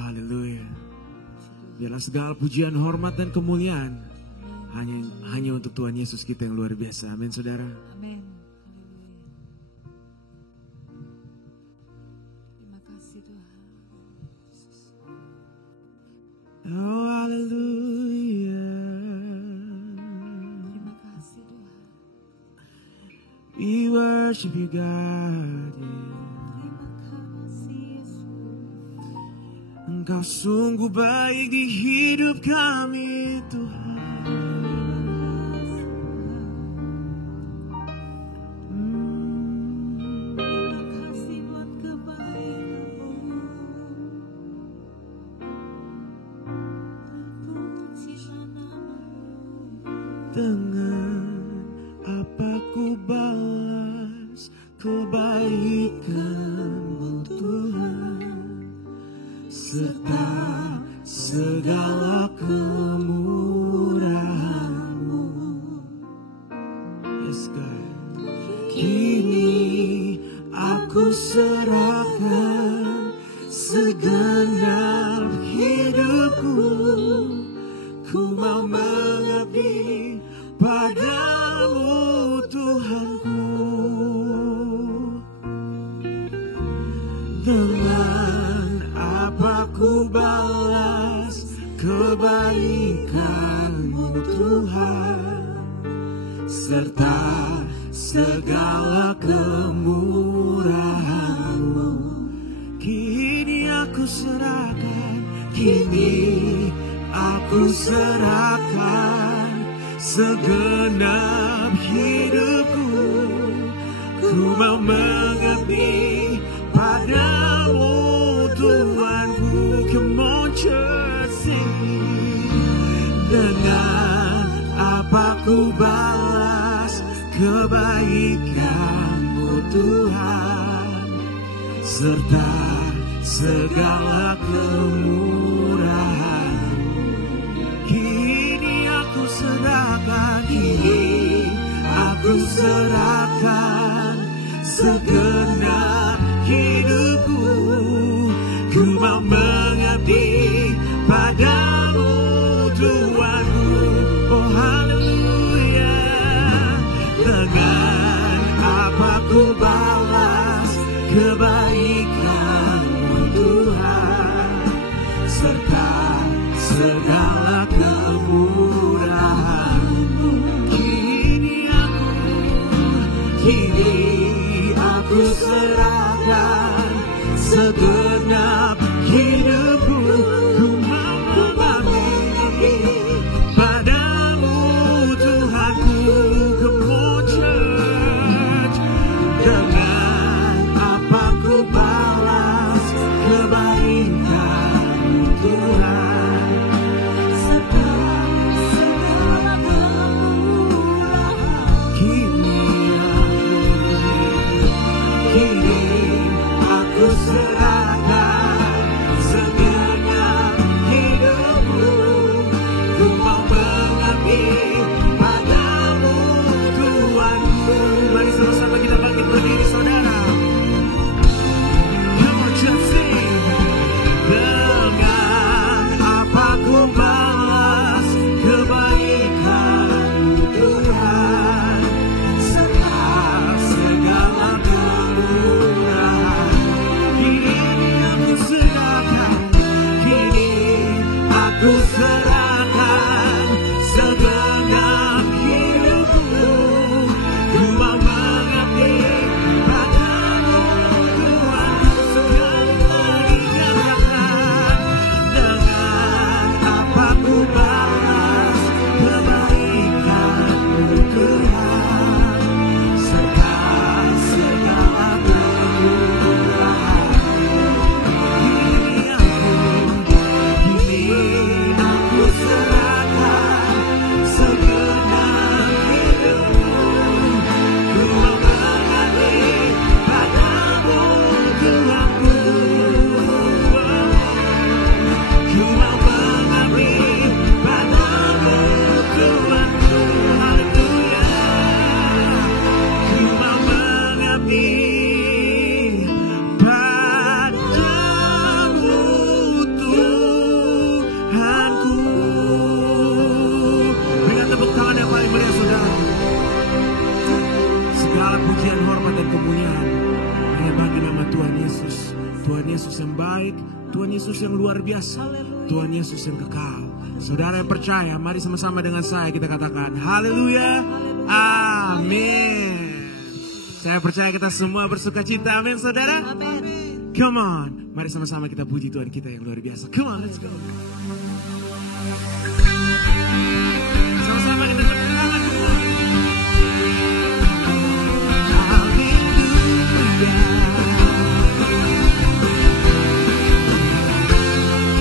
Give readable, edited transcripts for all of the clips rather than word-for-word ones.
Haleluya. Biarlah segala pujian, hormat, dan kemuliaan hanya untuk Tuhan Yesus kita yang luar biasa. Amin, saudara. Amin. Terima kasih Tuhan. Oh, haleluya. Terima kasih Tuhan. We worship you, God. Terima kasih Yesus. Engkau sungguh baik di hidup kami, Tuhan. Dengan apa ku balas kebaikan-Mu Tuhan, serta segala kemurahan-Mu. Yes, God. Kini aku serahkan segenap hidupku, ku mau mengabdi padamu Tuhanku. Dengan apa ku balas kebaikan-Mu Tuhan, serta segala kemurahan-Mu. Kini aku serahkan, kini aku serahkan segenap hidupku, ku mau mengabdi padamu Tuhanku. Come on church, sing. Dengan apa ku balas kebaikan-Mu Tuhan, serta segala kemurahan. Kini aku serahkan, kini aku serahkan segenap hidupku, ku mau mengabdi padamu Tuhanku. Oh haleluya. Dengan apa ku balas kebaikan-Mu Tuhan, serta segala kemurahan-Mu. Kini aku serahkan segenap hidupku, ku mau mengabdi padamu Tuhanku. Come on church. Dengan apa ku balas kebaikan-Mu Tuhan, serta segala kemurahan. Kini aku serahkan segenap Yesus yang baik, Tuhan Yesus yang luar biasa, Tuhan Yesus yang kekal. Saudara yang percaya, mari sama-sama dengan saya kita katakan haleluya, amin. Saya percaya kita semua bersuka cita, amin saudara. Come on, mari sama-sama kita puji Tuhan kita yang luar biasa. Come on, let's go. Sama-sama kita tepuk tangan semua.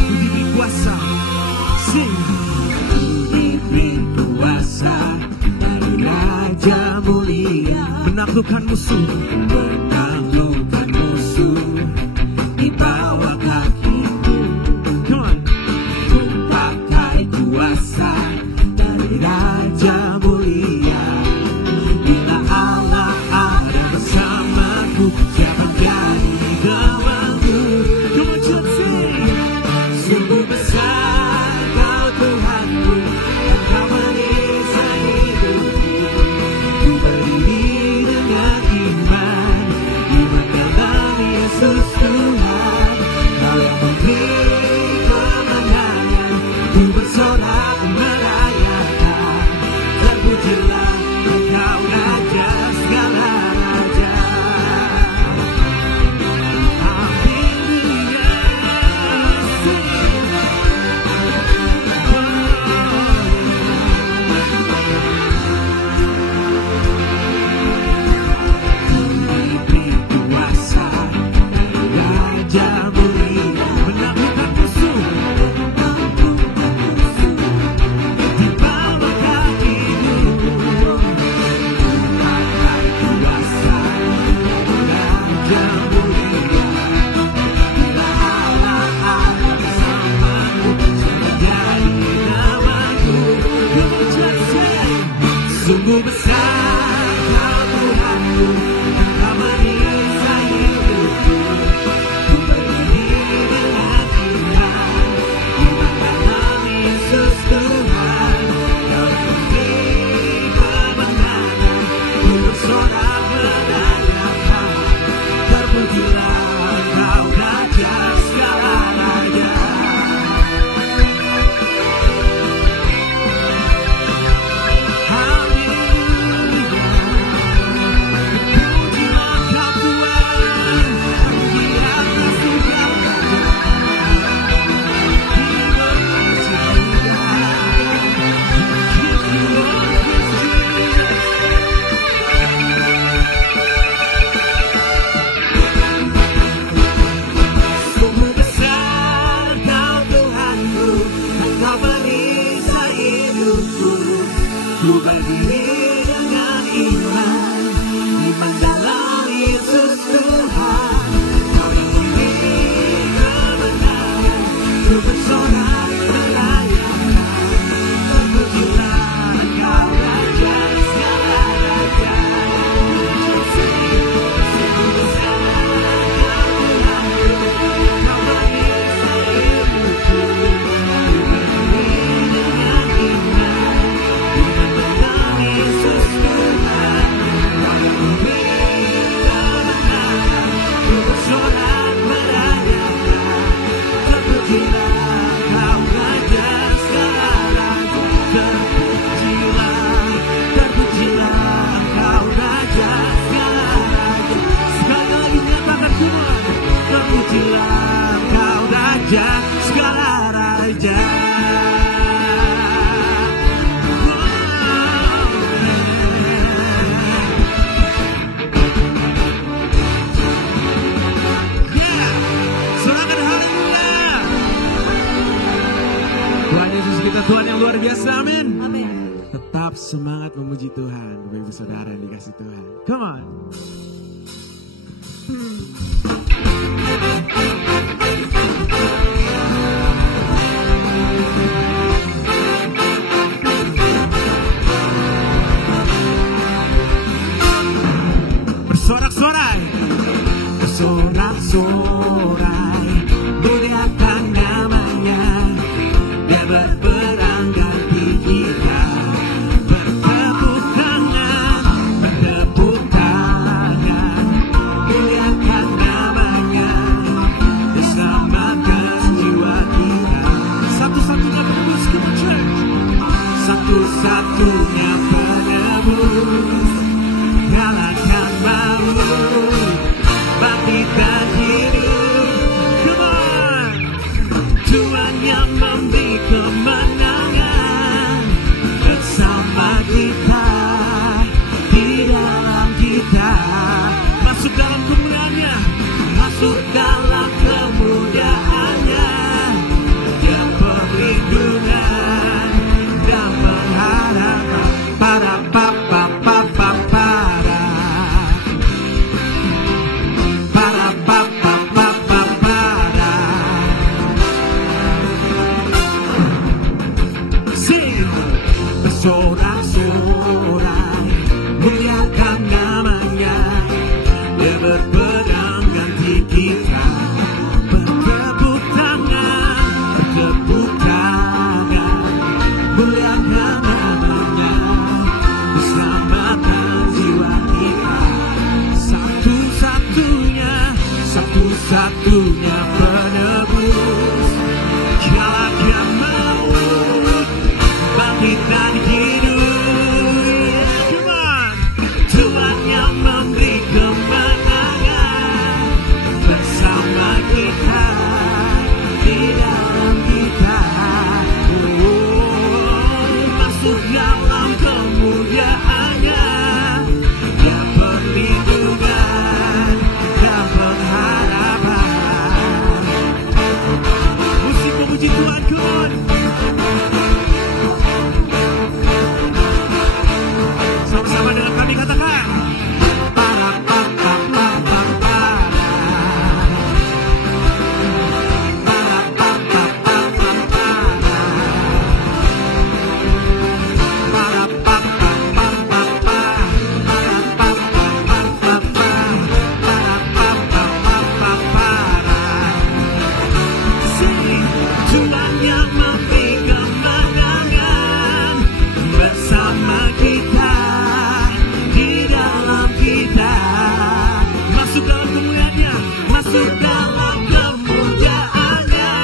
Diberi kuasa, sing. Diberi kuasa dari Raja mulia, menaklukkan musuh, menaklukkan musuh di bawah kakiku. Come on. Ku pakai kuasa dari Raja mulia. Bila Allah ada bersamaku, siapa jadi lawanku? Come on, just sing. Sungguh besar Kau Tuhanku, Kau merisai hidupku. Ku berdiri dengan iman, iman dalam Yesus Tuhan. Kau yang memberi kemenangan, ku bersorak merayakan. Terpujilah Engkau Raja segala raja. Haleluya. Diberi kuasa dari Raja mulia, menaklukkan musuh di bawah kakiku. Pakai kuasa Raja mulia. Bila Allah ada bersamaku, jadi lawanku. Sungguh besar Kau Tuhanku, Kau merisai hidupku. Ku berdiri dengan iman, iman dalam Yesus Tuhan. Kau memberi kemenangan, ku bersorak merayakan. Terpujilah Engkau Raja segala raja. Sungguh besar Kau Tuhanku, Kau merisai hidupku. Ku berdiri dengan iman, iman dalam Yesus Tuhan. Kau yang memberi kemenangan, ku bersorak merayakan. Terpujilah Engkau Raja segala raja. Sungguh besar Kau Tuhanku, Kau merisai hidupku. Ku berdiri dengan iman, iman dalam Yesus Tuhan. Kau yang memberi kemenangan, ku bersorak merayakan. Terpujilah Engkau Raja segala raja. Terpujilah Engkau Raja segala raja. Sekali lagi nyatakan semua. Terpujilah Engkau Raja segala raja. Yeah, sorakan haleluya. Tuhan Yesus kita Tuhan yang luar biasa, amin. Tetap semangat memuji Tuhan, Bapak Ibu Saudara yang dikasih Tuhan. Come on. Bersorak-sorai, bersorak-sorai, muliakan namanya. Dia berperang ganti kita. Bertepuk tangan, bertepuk tangan, muliakan namanya. masuk dalam kemuliaannya, masuk dalam kemuliaannya. Dia perlindungan dan pengharapan. Para papa papa para papa papa para. Sing bersorak-sorak muliakan namanya. Dia berpegang ganti kita, bertepuk tangan muliakan namanya, berselamatkan jiwa kita. Satu-satunya penebus, kalahkan maut, bangkit dari hidup. Tuhan yang memberi kemenangan bersama kita, di dalam kita. Masuk dalam kemuliaannya, dia perlindungan dan pengharapan. Musik memuji Tuhan kun. Sama-sama dengan kami katakan, para papa papa para papa papa para papa papa Tuhan yang memberi kemenangan bersama kita, di dalam kita. Masuk dalam kemuliaannya, masuk dalam kemuliaannya.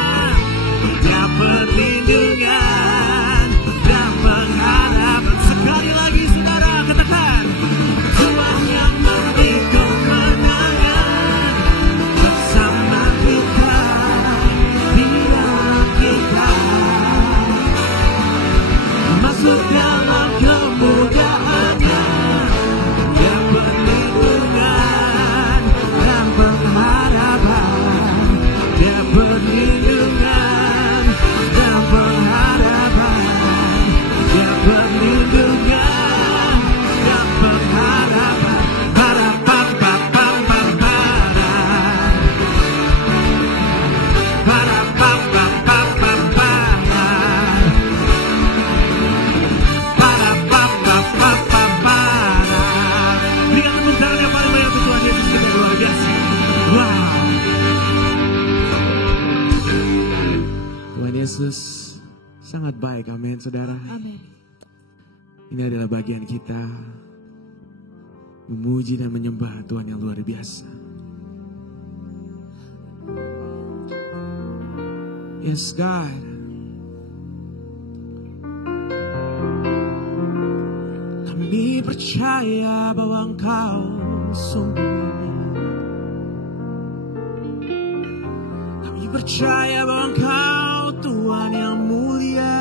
Dia perlindungan dan pengharapan. Sekali lagi saudara katakan, Tuhan yang memberi kemenangan bersama kita, di dalam kita. Masuk dalam kemuliaannya, dia perlindungan dan pengharapan. Dia perlindungan dan pengharapan. Dia perlindungan dan pengharapan. Para papa papa para papa papa para papa papa para. Berikan tepuk tangan yang paling banyak untuk Tuhan Yesus, kita luar biasa. Wow. Tuhan Yesus sangat baik, amin saudara. Amin. Ini adalah bagian kita memuji dan menyembah Tuhan yang luar biasa. Yes God. Kami percaya bahwa Engkau sungguh. Kami percaya bahwa Engkau Tuhan yang mulia.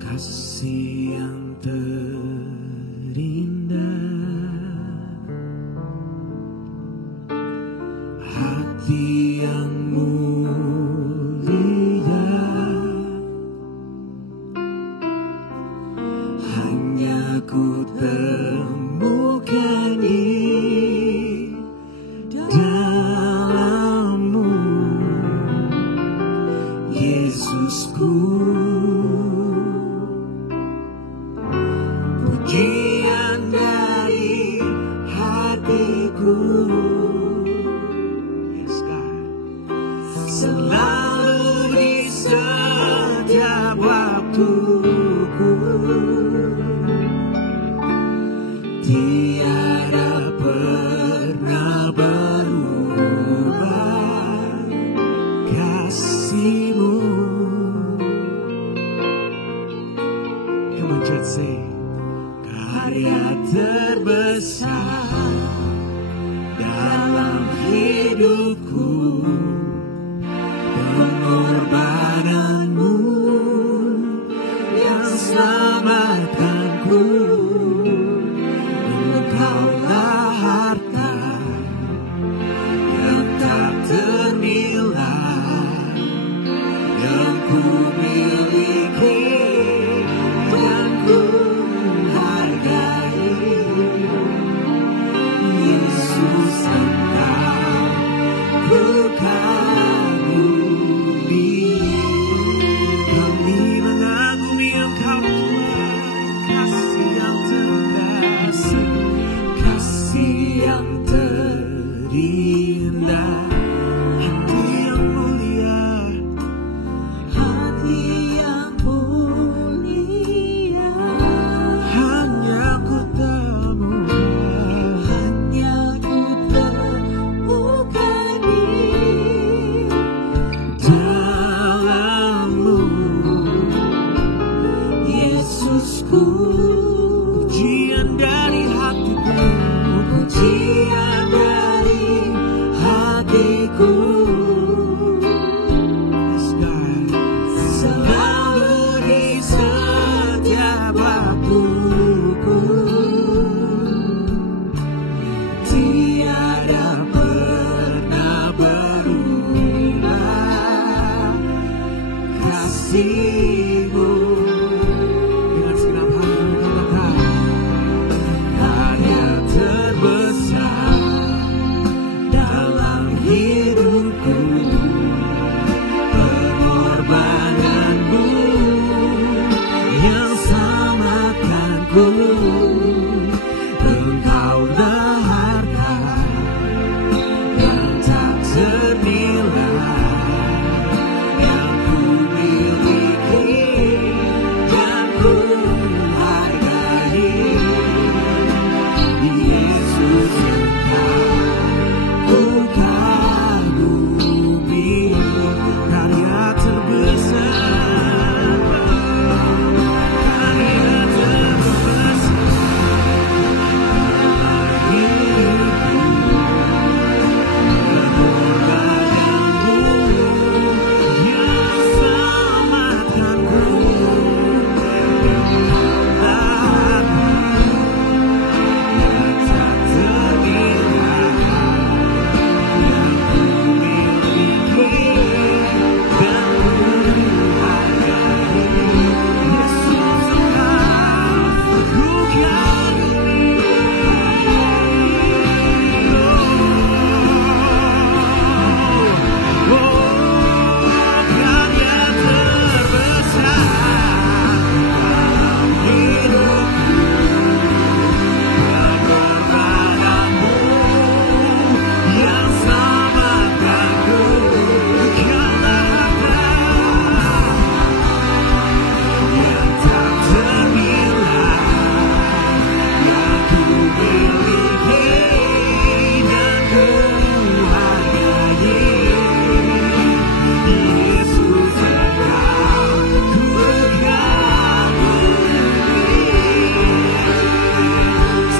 Kasih yang terindah, hati yang mulia, hanya ku temukan di dalam-Mu, Yesusku. Pujian dari hatiku, yes God, selalu di setiap waktuku. Tiada pernah berubah kasih-Mu. Come on, church, say, karya terbesar terindah, hati yang mulia, hati yang mulia, hanya ku temukan, hanya ku temukan di dalam-Mu, Yesusku. pujian dari hatiku, Pujian dari hatiku, Yes, God. selalu di setiap waktuku, tiada pernah berubah kasih-Mu. Dengan segenap hati kami katakan, Karya terbesar dalam hidupku, pengorbananmu yang selamatkanku. Engkaulah harta yang tak ternilai, yang ku miliki dan ku hargai. Yesus, Engkau ku kagumi, karya terbesar, karya terbesar hidupku, pengorbananmu yang selamatkanku. Engkaulah yang tak ternilai, yang ku miliki dan ku hargai. Yesus, Engkau ku kagumi. Karya terbesar dalam hidupku, pengorbananmu yang selamatkanku. Engkaulah harta yang tak ternilai, yang ku miliki dan ku hargai. Yesus, Engkau ku kagumi.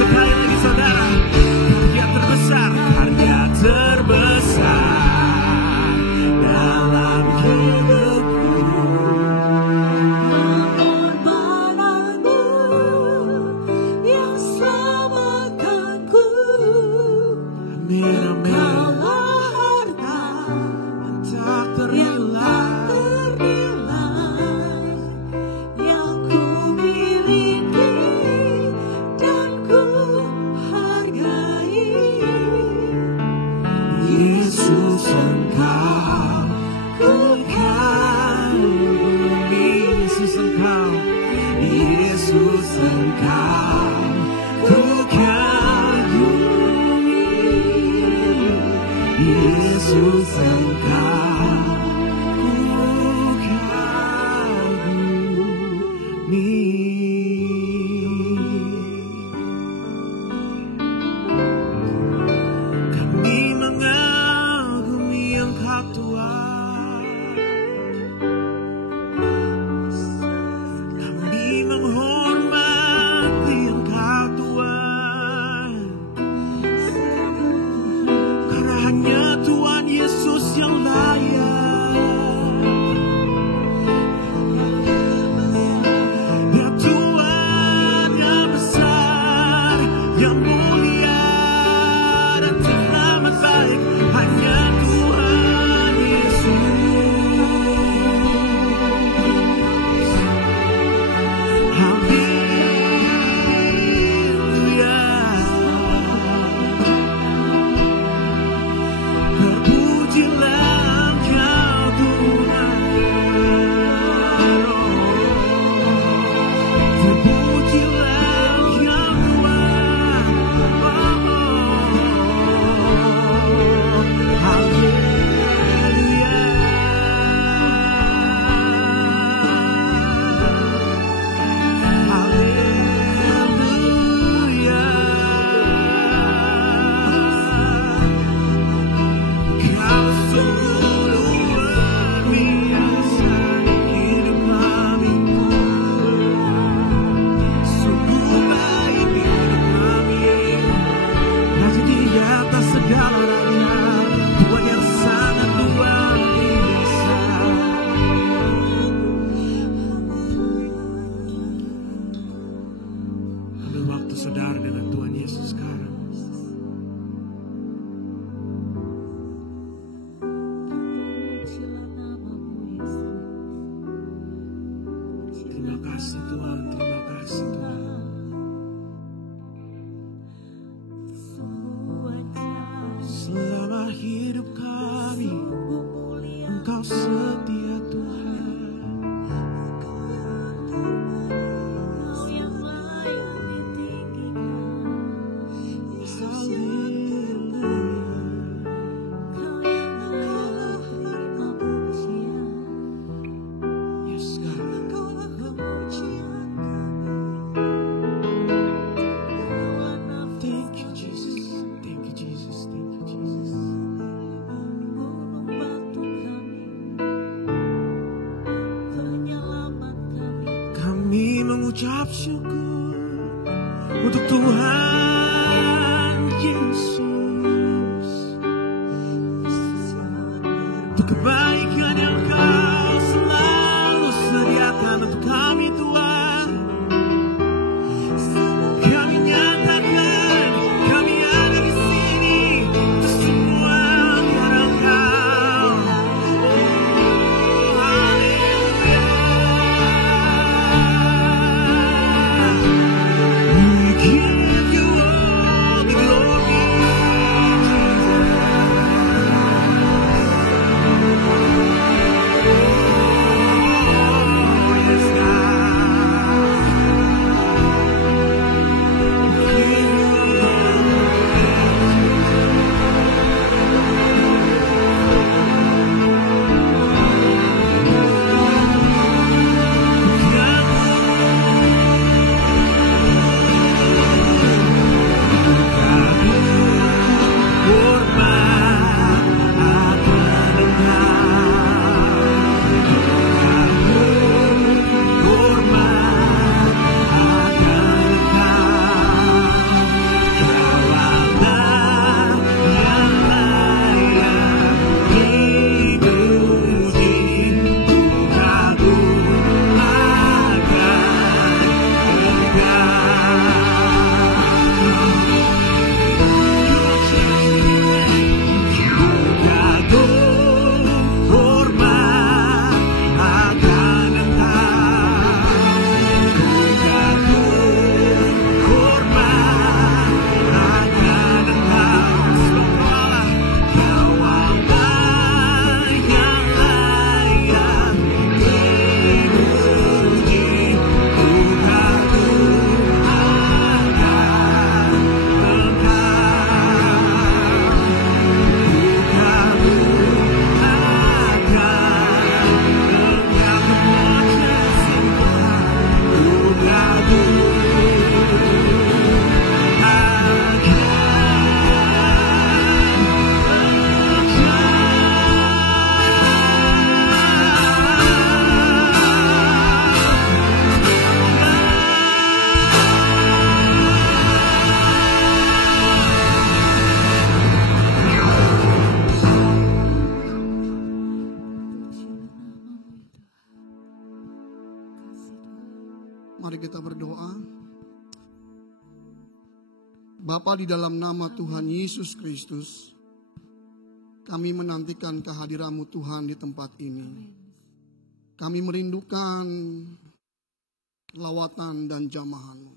Sekali lagi saudara, karya terbesar, karya terbesar dalam hidupku, pengorbananmu yang selamatkanku. amin, amin, Engkaulah harta tak yang tak ternilai. ternilai, yang ku miliki dan ku hargai. Yesus, Engkau ku kagumi. Yesus, Engkau, Yesus, Engkau ku kagumi. Yesus, Engkau ku kagumi. Kami mengagumi Engkau Tuhan, kami menghormati Engkau Tuhan, karena hanya Tuhan Yesus yang layak. ucap syukur untuk Tuhan Yesus, untuk kebaikan yang Kau selalu sediakan untuk kami Tuhan. Kami nyatakan kami ada di sini, itu semua karena Kau. Oh, haleluya. We give you all the glory, oh, yes, God. We give you Mari kita berdoa. Bapa, di dalam nama Tuhan Yesus Kristus, kami menantikan kehadiran-Mu Tuhan di tempat ini. Kami merindukan lawatan dan jamahan-Mu.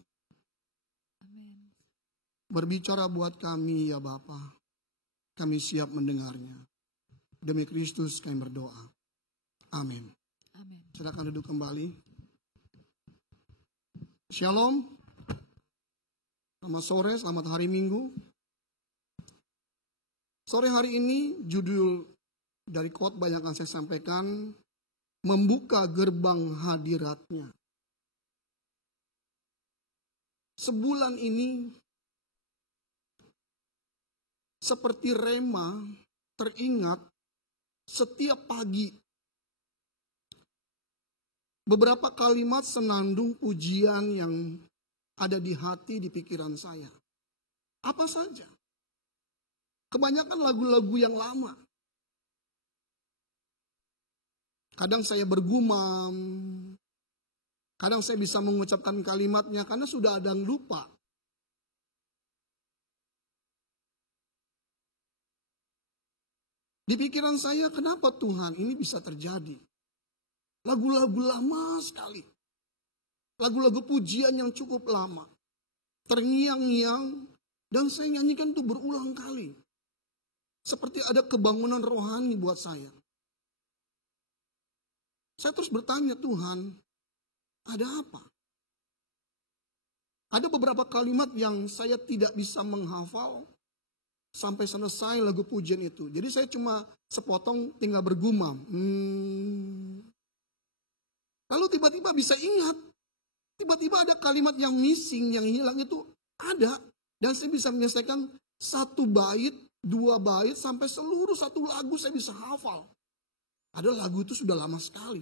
Berbicara buat kami ya Bapa, kami siap mendengarnya. Demi Kristus kami berdoa. Amin. Silakan duduk kembali. Shalom, selamat sore, selamat hari Minggu. Sore hari ini judul dari khotbah yang akan saya sampaikan, membuka gerbang hadiratnya. Sebulan ini seperti rema teringat setiap pagi. Beberapa kalimat senandung pujian yang ada di hati, di pikiran saya. Apa saja? Kebanyakan lagu-lagu yang lama. Kadang saya bergumam, kadang saya bisa mengucapkan kalimatnya karena sudah ada yang lupa. Di pikiran saya, kenapa Tuhan ini bisa terjadi? Lagu-lagu lama sekali. Lagu-lagu pujian yang cukup lama. Terngiang-ngiang. Dan saya nyanyikan itu berulang kali. Seperti ada kebangunan rohani buat saya. Saya terus bertanya, Tuhan, ada apa? Ada beberapa kalimat yang saya tidak bisa menghafal sampai selesai lagu pujian itu. Jadi saya cuma sepotong tinggal bergumam. Lalu tiba-tiba bisa ingat. Tiba-tiba ada kalimat yang missing, yang hilang itu ada. Dan saya bisa menyelesaikan satu bait, dua bait, sampai seluruh satu lagu saya bisa hafal. Ada lagu itu sudah lama sekali.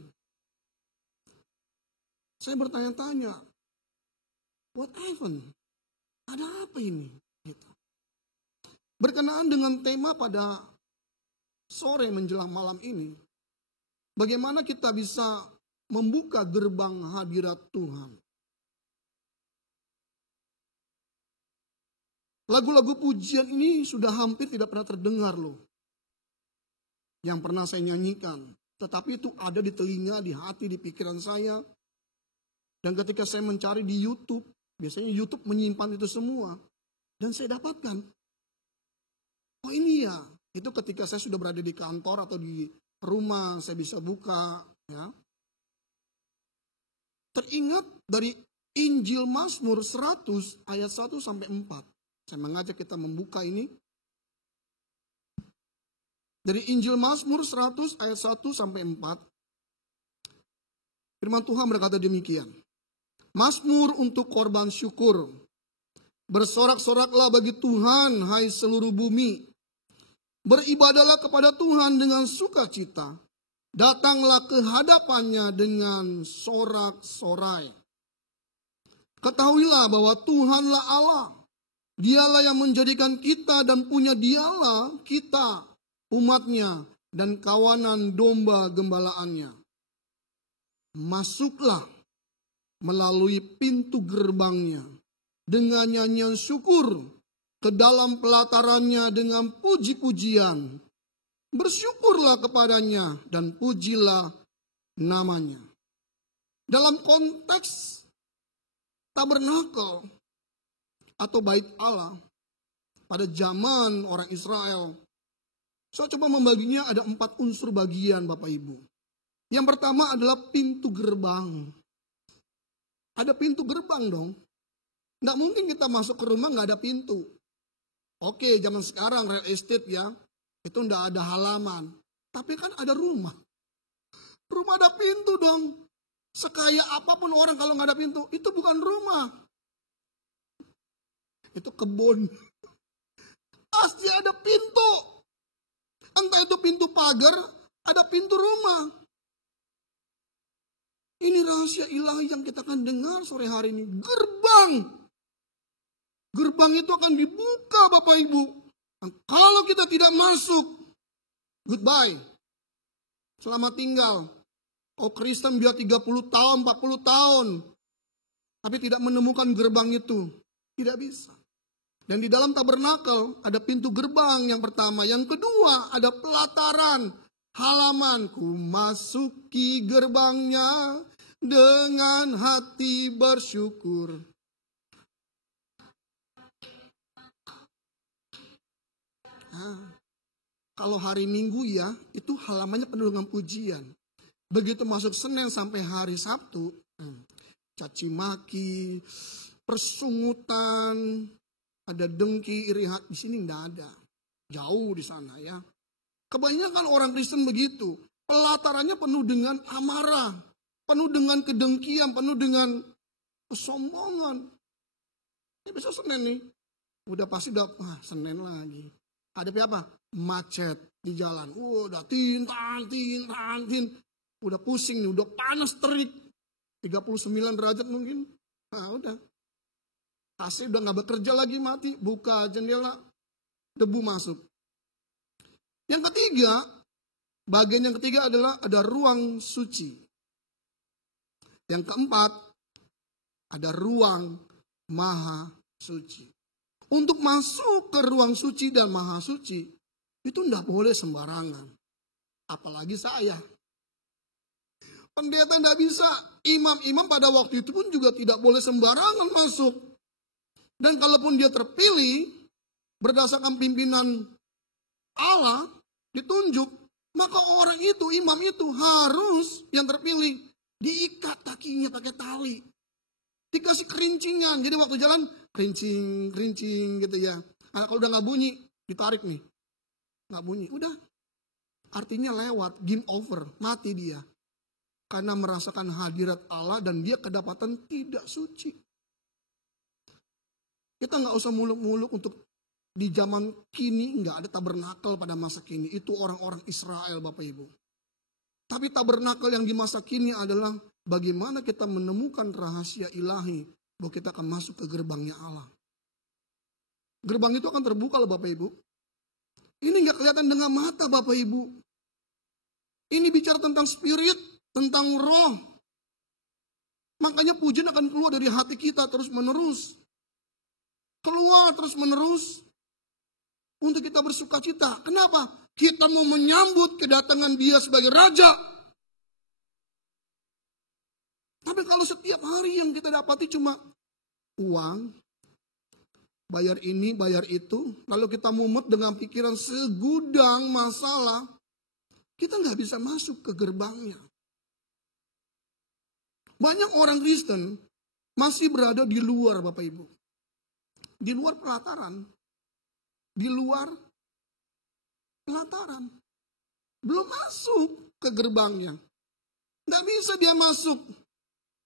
Saya bertanya-tanya, What happened? Ada apa ini? Gitu. Berkenaan dengan tema pada sore menjelang malam ini, bagaimana kita bisa membuka gerbang hadirat Tuhan. Lagu-lagu pujian ini sudah hampir tidak pernah terdengar loh. Yang pernah saya nyanyikan. Tetapi itu ada di telinga, di hati, di pikiran saya. Dan ketika saya mencari di YouTube, biasanya YouTube menyimpan itu semua. Dan saya dapatkan. Oh ini ya, itu ketika saya sudah berada di kantor atau di rumah, saya bisa buka. Ya. Teringat dari Injil Mazmur 100 ayat 1 sampai 4. Saya mengajak kita membuka ini. Dari Injil Mazmur 100 ayat 1 sampai 4. Firman Tuhan berkata demikian. Mazmur untuk korban syukur. Bersorak-soraklah bagi Tuhan, hai seluruh bumi. Beribadalah kepada Tuhan dengan sukacita. Datanglah ke hadapannya dengan sorak-sorai. Ketahuilah bahwa Tuhanlah Allah. Dialah yang menjadikan kita dan punya dialah kita, umatnya dan kawanan domba gembalaannya. Masuklah melalui pintu gerbangnya dengan nyanyian syukur ke dalam pelatarannya dengan puji-pujian. Bersyukurlah kepadanya dan pujilah namanya. Dalam konteks tabernakel atau bait Allah pada zaman orang Israel, saya coba membaginya ada 4 unsur bagian Bapak Ibu. Yang pertama adalah pintu gerbang. Ada pintu gerbang dong. Nggak mungkin kita masuk ke rumah nggak ada pintu. Oke, zaman sekarang real estate ya, itu nggak ada halaman. Tapi kan ada rumah. Rumah ada pintu dong. Sekaya apapun orang kalau nggak ada pintu, itu bukan rumah. Itu kebun. Pasti ada pintu. Entah itu pintu pagar, ada pintu rumah. Ini rahasia ilahi yang kita akan dengar sore hari ini. Gerbang. Gerbang itu akan dibuka Bapak Ibu. Dan kalau kita tidak masuk, goodbye. Selamat tinggal. Oh Kristen biar 30 tahun, 40 tahun. Tapi tidak menemukan gerbang itu. Tidak bisa. Dan di dalam tabernakel ada pintu gerbang yang pertama. Yang kedua ada pelataran halaman. Ku masuki gerbangnya dengan hati bersyukur. Nah, kalau hari Minggu ya, itu halamannya penuh dengan pujian. Begitu masuk Senin sampai hari Sabtu, caci maki, persungutan, ada dengki, iri hati. Di sini tidak ada. Jauh di sana ya. Kebanyakan orang Kristen begitu. Pelatarannya penuh dengan amarah. Penuh dengan kedengkian. Penuh dengan kesombongan. Ini bisa Senin nih. Udah pasti udah, Senin lagi. Hadapi apa? Macet di jalan. Udah tintang. Udah pusing nih. Udah panas terik. 39 derajat mungkin. Nah udah. AC udah gak bekerja lagi, mati. Buka jendela, debu masuk. Yang ketiga, bagian yang ketiga adalah ada ruang suci. Yang keempat, ada ruang maha suci. Untuk masuk ke ruang suci dan maha suci, itu tidak boleh sembarangan. Apalagi saya. Pendeta tidak bisa. Imam-imam pada waktu itu pun juga tidak boleh sembarangan masuk. Dan kalaupun dia terpilih berdasarkan pimpinan Allah ditunjuk, maka orang itu, imam itu harus yang terpilih diikat kakinya pakai tali. Dikasih kerincingan. Jadi waktu jalan kerincing gitu ya. Nah, kalau udah nggak bunyi, ditarik nih. Nggak bunyi, udah. Artinya lewat, game over, mati dia. Karena merasakan hadirat Allah dan dia kedapatan tidak suci. Kita nggak usah muluk-muluk untuk di zaman kini nggak ada tabernakel pada masa kini. Itu orang-orang Israel Bapak Ibu. Tapi tabernakel yang di masa kini adalah bagaimana kita menemukan rahasia ilahi bahwa kita akan masuk ke gerbangnya Allah. Gerbang itu akan terbuka loh Bapak Ibu. Ini gak kelihatan dengan mata Bapak Ibu. Ini bicara tentang spirit, tentang roh. Makanya pujian akan keluar dari hati kita terus menerus. Keluar terus menerus. Untuk kita bersuka cita. Kenapa? Kita mau menyambut kedatangan Dia sebagai Raja. Tapi kalau setiap hari yang kita dapati cuma uang, bayar ini, bayar itu, lalu kita mumet dengan pikiran segudang masalah, kita nggak bisa masuk ke gerbangnya. Banyak orang Kristen masih berada di luar Bapak Ibu. Di luar pelataran. Di luar pelataran. Belum masuk ke gerbangnya. Nggak bisa dia masuk.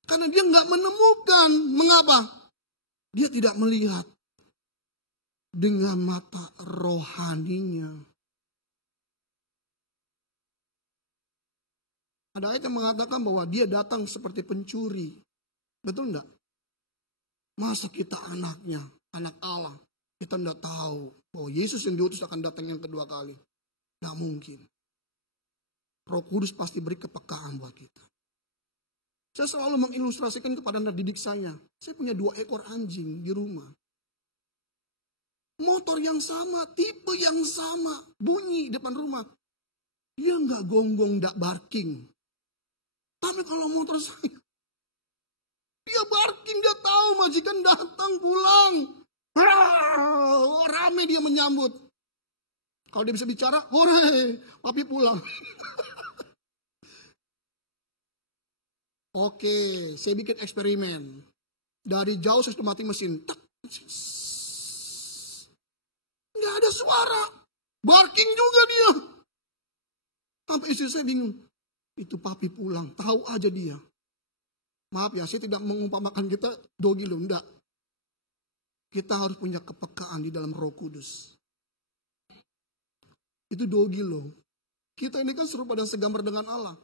Karena dia nggak menemukan. Mengapa? Dia tidak melihat dengan mata rohaninya. Ada ayat yang mengatakan bahwa dia datang seperti pencuri. Betul enggak? Masa kita anaknya, anak Allah. Kita enggak tahu bahwa Yesus yang diutus akan datang yang kedua kali. Nggak mungkin. Roh Kudus pasti beri kepekaan buat kita. Saya selalu mengilustrasikan kepada anak didik saya. Saya punya 2 ekor anjing di rumah. Motor yang sama, tipe yang sama, bunyi depan rumah. Dia nggak gonggong, nggak barking. Tapi kalau motor saya, dia barking, dia tahu majikan datang pulang. Rame dia menyambut. Kalau dia bisa bicara, hore, papi pulang. Oke, saya bikin eksperimen. Dari jauh saya sudah mati mesin. Tak. Nggak ada suara. Barking juga dia. Sampai istri saya bingung. Itu papi pulang. Tahu aja dia. Maaf ya, saya tidak mengumpamakan kita dogi loh. Enggak. Kita harus punya kepekaan di dalam Roh Kudus. Itu dogi loh. Kita ini kan serupa dan segambar dengan Allah.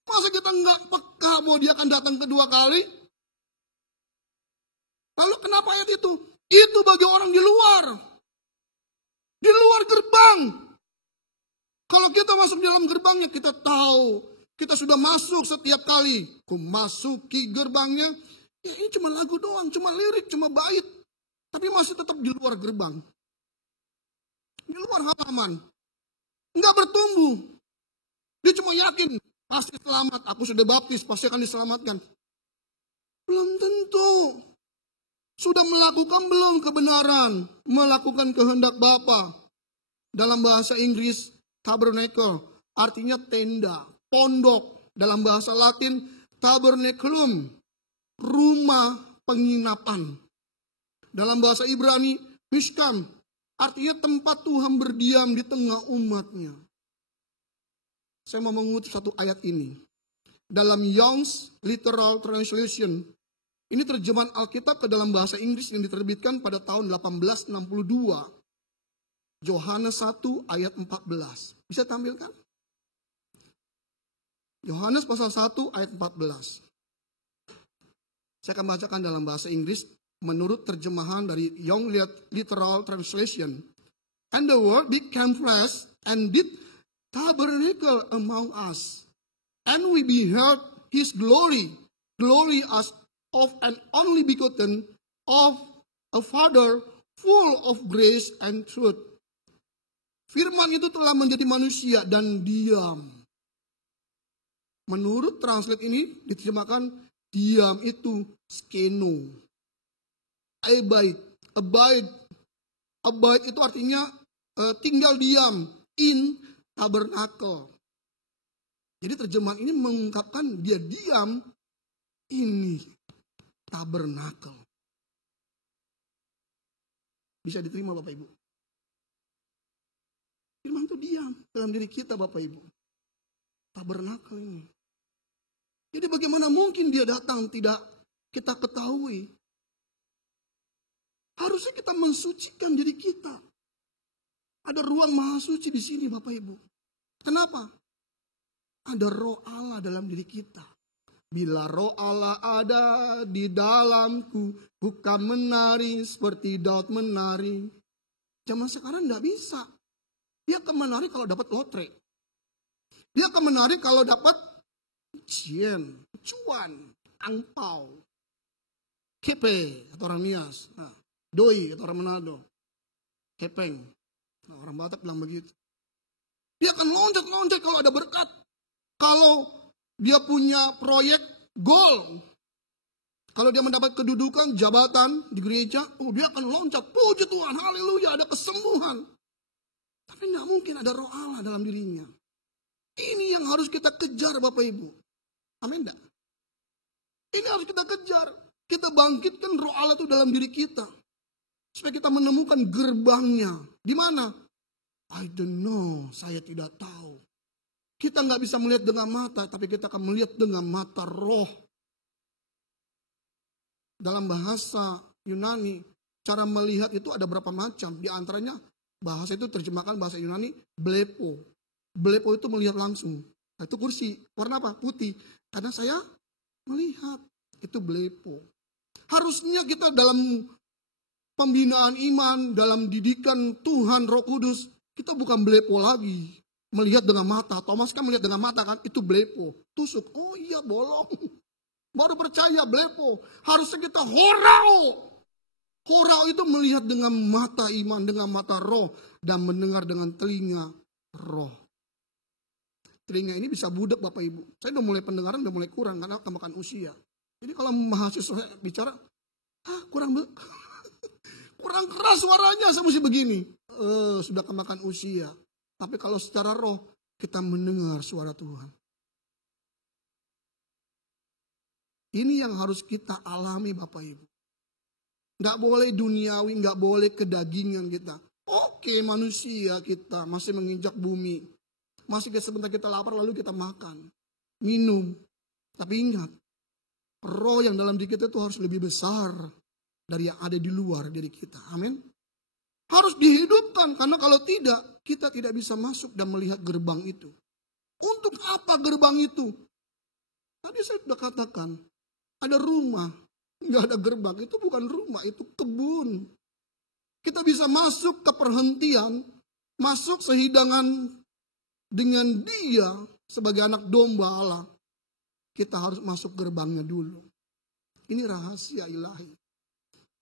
Masa kita nggak peka bahwa dia akan datang kedua kali? Lalu kenapa ayat itu? Itu bagi orang di luar. Di luar gerbang. Kalau kita masuk di dalam gerbangnya, kita tahu. Kita sudah masuk setiap kali. Ku masuki gerbangnya. Ya, ini cuma lagu doang, cuma lirik, cuma bait. Tapi masih tetap di luar gerbang. Di luar halaman. Enggak bertumbuh. Dia cuma yakin, pasti selamat. Aku sudah baptis, pasti akan diselamatkan. Belum tentu. Sudah melakukan belum kebenaran? Melakukan kehendak Bapa. Dalam bahasa Inggris, tabernacle. Artinya tenda, pondok. Dalam bahasa Latin, tabernaculum. Rumah penginapan. Dalam bahasa Ibrani, mishkan. Artinya tempat Tuhan berdiam di tengah umatnya. Saya mau mengutip satu ayat ini. Dalam Young's Literal Translation. Ini terjemahan Alkitab ke dalam bahasa Inggris yang diterbitkan pada tahun 1862. Yohanes 1 ayat 14. Bisa tampilkan? Yohanes pasal 1 ayat 14. Saya akan bacakan dalam bahasa Inggris menurut terjemahan dari Young Literal Translation. And the word became flesh and did tabernacle among us. And we beheld his glory. Glory as of an only begotten of a Father full of grace and truth. Firman itu telah menjadi manusia dan diam. Menurut translate ini diterjemahkan diam itu skeno. Abide itu artinya tinggal diam. In tabernacle. Jadi terjemahan ini mengungkapkan dia diam ini tabernacle. Bisa diterima Bapak Ibu? Firman itu diam dalam diri kita Bapak Ibu. Tabernacle ini. Jadi bagaimana mungkin dia datang tidak kita ketahui? Harusnya kita mensucikan diri kita. Ada ruang maha suci di sini Bapak Ibu. Kenapa? Ada roh Allah dalam diri kita. Bila roh Allah ada di dalamku, bukan menari seperti Daud menari. Zaman sekarang tidak bisa. Dia akan menari kalau dapat lotre. Dia akan menari kalau dapat cuan, angpau, kepe atau orang Nias, doi atau orang Manado, kepeng. Orang Batak bilang begitu. Dia akan loncat-loncat kalau ada berkat. Kalau dia punya proyek goal. Kalau dia mendapat kedudukan, jabatan di gereja, dia akan loncat. Puji Tuhan, haleluya, ada kesembuhan. Tapi tidak mungkin ada roh Allah dalam dirinya. Ini yang harus kita kejar Bapak Ibu. Amin enggak? Ini harus kita kejar. Kita bangkitkan roh Allah itu dalam diri kita. Supaya kita menemukan gerbangnya. Di mana? I don't know, saya tidak tahu. Kita nggak bisa melihat dengan mata, tapi kita akan melihat dengan mata roh. Dalam bahasa Yunani, cara melihat itu ada berapa macam. Di antaranya, bahasa itu terjemahkan bahasa Yunani, blepo. Blepo itu melihat langsung. Nah, itu kursi, warna apa? Putih. Karena saya melihat, itu blepo. Harusnya kita dalam pembinaan iman, dalam didikan Tuhan Roh Kudus, kita bukan blepo lagi. Melihat dengan mata. Thomas kan melihat dengan mata kan. Itu blepo. Tusuk. Oh iya bolong. Baru percaya blepo. Harusnya kita horau. Horau itu melihat dengan mata iman. Dengan mata roh. Dan mendengar dengan telinga roh. Telinga ini bisa budak Bapak Ibu. Saya udah mulai pendengaran udah mulai kurang. Karena kemakan usia. Jadi kalau mahasiswa bicara. Kurang keras suaranya. Saya mesti begini. Sudah kemakan usia. Tapi kalau secara roh, kita mendengar suara Tuhan. Ini yang harus kita alami Bapak Ibu. Nggak boleh duniawi, nggak boleh kedagingan kita. Oke, manusia kita masih menginjak bumi. Masih sebentar kita lapar lalu kita makan. Minum. Tapi ingat, roh yang dalam diri kita itu harus lebih besar dari yang ada di luar diri kita. Amin. Harus dihidupkan, karena kalau tidak, kita tidak bisa masuk dan melihat gerbang itu. Untuk apa gerbang itu? Tadi saya sudah katakan, ada rumah, nggak ada gerbang. Itu bukan rumah, itu kebun. Kita bisa masuk ke perhentian, masuk sehidangan dengan Dia sebagai anak domba Allah. Kita harus masuk gerbangnya dulu. Ini rahasia ilahi.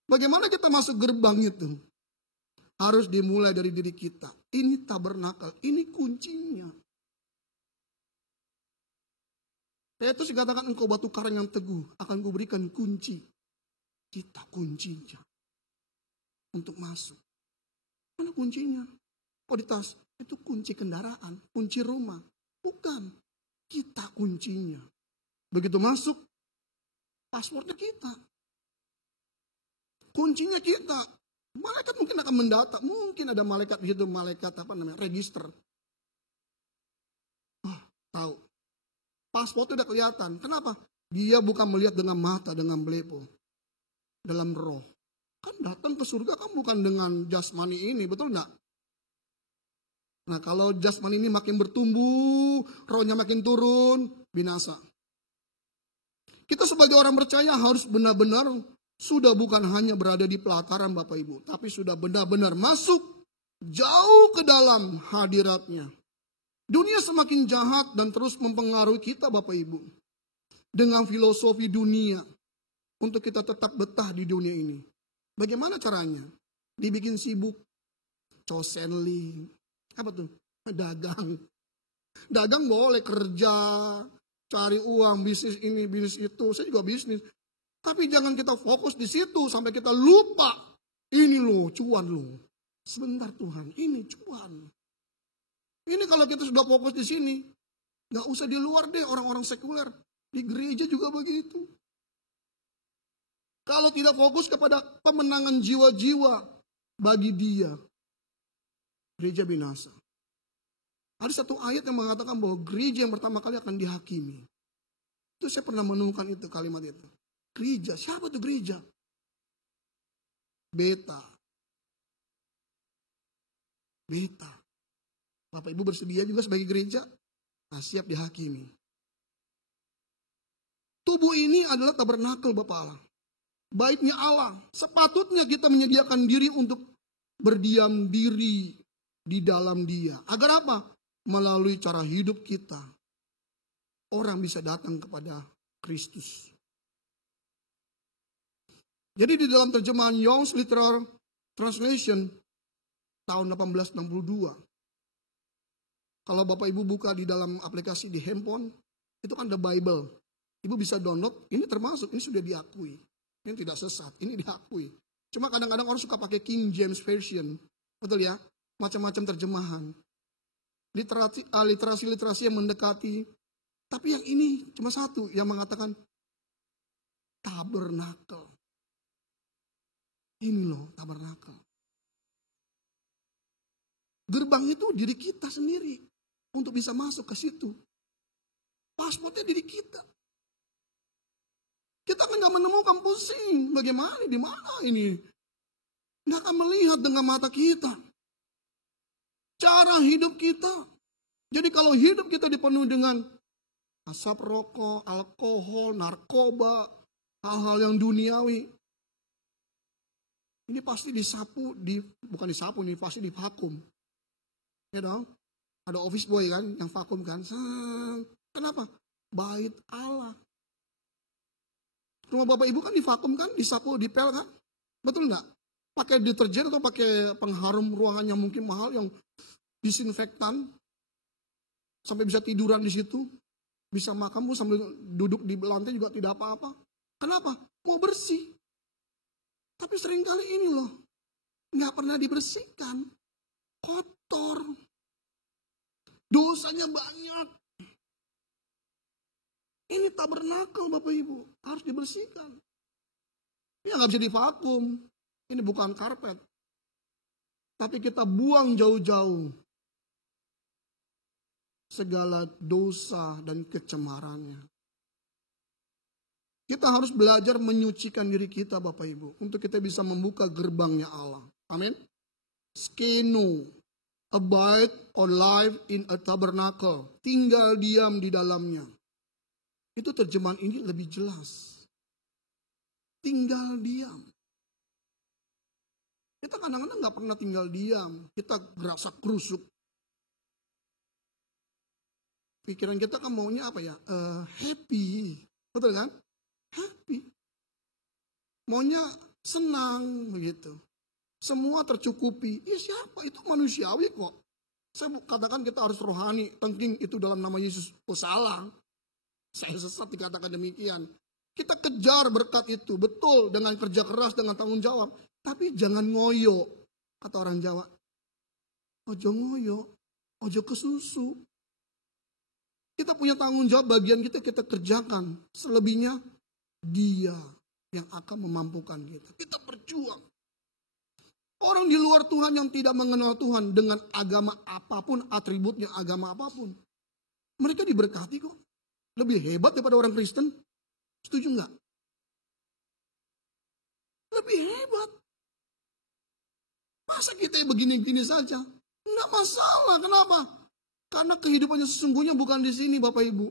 Bagaimana kita masuk gerbang itu? Harus dimulai dari diri kita. Ini tabernakel, ini kuncinya. Petrus dikatakan engkau batu karang yang teguh, akan kuberikan kunci. Kita kuncinya. Untuk masuk. Mana kuncinya? Oh di tas, itu kunci kendaraan, kunci rumah. Bukan, kita kuncinya. Begitu masuk, paspornya kita. Kuncinya kita. Malaikat mungkin akan mendata, mungkin ada malaikat di situ, malaikat register. Tahu. Paspornya udah kelihatan. Kenapa? Dia bukan melihat dengan mata, dengan blepo. Dalam roh. Kan datang ke surga kan bukan dengan jasmani ini, betul enggak? Nah kalau jasmani ini makin bertumbuh, rohnya makin turun, binasa. Kita sebagai orang percaya harus benar-benar sudah bukan hanya berada di pelataran Bapak Ibu, tapi sudah benar-benar masuk jauh ke dalam hadiratnya. Dunia semakin jahat dan terus mempengaruhi kita Bapak Ibu. Dengan filosofi dunia untuk kita tetap betah di dunia ini. Bagaimana caranya? Dibikin sibuk. Cosenli. Apa tuh? Dagang. Dagang boleh kerja, cari uang, bisnis ini, bisnis itu. Saya juga bisnis. Tapi jangan kita fokus di situ sampai kita lupa. Ini loh, cuan loh. Sebentar Tuhan, ini cuan. Ini kalau kita sudah fokus di sini, nggak usah di luar deh orang-orang sekuler. Di gereja juga begitu. Kalau tidak fokus kepada pemenangan jiwa-jiwa bagi dia, gereja binasa. Ada satu ayat yang mengatakan bahwa gereja yang pertama kali akan dihakimi. Itu saya pernah menemukan itu kalimat itu. Gereja, siapa tuh gereja? Beta. Bapak Ibu bersedia juga sebagai gereja? Nah, siap dihakimi. Tubuh ini adalah tabernakel Bapa Allah. Baiknya Allah. Sepatutnya kita menyediakan diri untuk berdiam diri di dalam Dia. Agar apa? Melalui cara hidup kita, orang bisa datang kepada Kristus. Jadi di dalam terjemahan Young's Literal Translation tahun 1862. Kalau Bapak Ibu buka di dalam aplikasi di handphone, itu kan The Bible. Ibu bisa download, ini termasuk, ini sudah diakui. Ini tidak sesat, ini diakui. Cuma kadang-kadang orang suka pakai King James Version. Betul ya? Macam-macam terjemahan. Literasi yang mendekati. Tapi yang ini cuma satu yang mengatakan tabernakel. Ini loh tabernakel. Gerbang itu diri kita sendiri untuk bisa masuk ke situ. Paspornya diri kita. Kita kan nggak menemukan pusing. Bagaimana? Di mana ini? Nggak akan melihat dengan mata kita. Cara hidup kita. Jadi kalau hidup kita dipenuhi dengan asap rokok, alkohol, narkoba, hal-hal yang duniawi. Ini pasti disapu, bukan disapu, ini pasti divakum. Ya dong? Ada office boy kan, yang vakum kan. Kenapa? Bait Allah. Rumah Bapak Ibu kan divakum kan, disapu, dipel kan? Betul nggak? Pakai deterjen atau pakai pengharum ruangan yang mungkin mahal, yang disinfektan, sampai bisa tiduran di situ, bisa makan bu sambil duduk di lantai juga tidak apa-apa. Kenapa? Mau bersih. Tapi seringkali ini loh, nggak pernah dibersihkan, kotor, dosanya banyak. Ini tabernakel Bapak Ibu, harus dibersihkan. Ini nggak bisa divakum, ini bukan karpet. Tapi kita buang jauh-jauh segala dosa dan kecemarannya. Kita harus belajar menyucikan diri kita Bapak Ibu. Untuk kita bisa membuka gerbangnya Allah. Amin. Skeno. Abide or live in a tabernacle. Tinggal diam di dalamnya. Itu terjemahan ini lebih jelas. Tinggal diam. Kita kadang-kadang gak pernah tinggal diam. Kita gerasa kerusuk. Pikiran kita kan maunya apa ya? Happy. Betul kan? Happy. Maunya senang begitu. Semua tercukupi. Ya siapa? Itu manusiawi kok. Saya katakan kita harus rohani. Penting itu dalam nama Yesus. Oh salah. Saya sesat dikatakan demikian. Kita kejar berkat itu. Betul. Dengan kerja keras, dengan tanggung jawab. Tapi jangan ngoyo. Kata orang Jawa. Ojo ngoyo. Ojo kesusu. Kita punya tanggung jawab, bagian kita kerjakan. Selebihnya Dia yang akan memampukan kita. Kita berjuang. Orang di luar Tuhan yang tidak mengenal Tuhan dengan agama apapun, atributnya agama apapun. Mereka diberkati kok. Lebih hebat daripada orang Kristen. Setuju nggak? Lebih hebat. Masa kita begini-gini saja? Nggak masalah. Kenapa? Karena kehidupannya sesungguhnya bukan di sini Bapak Ibu.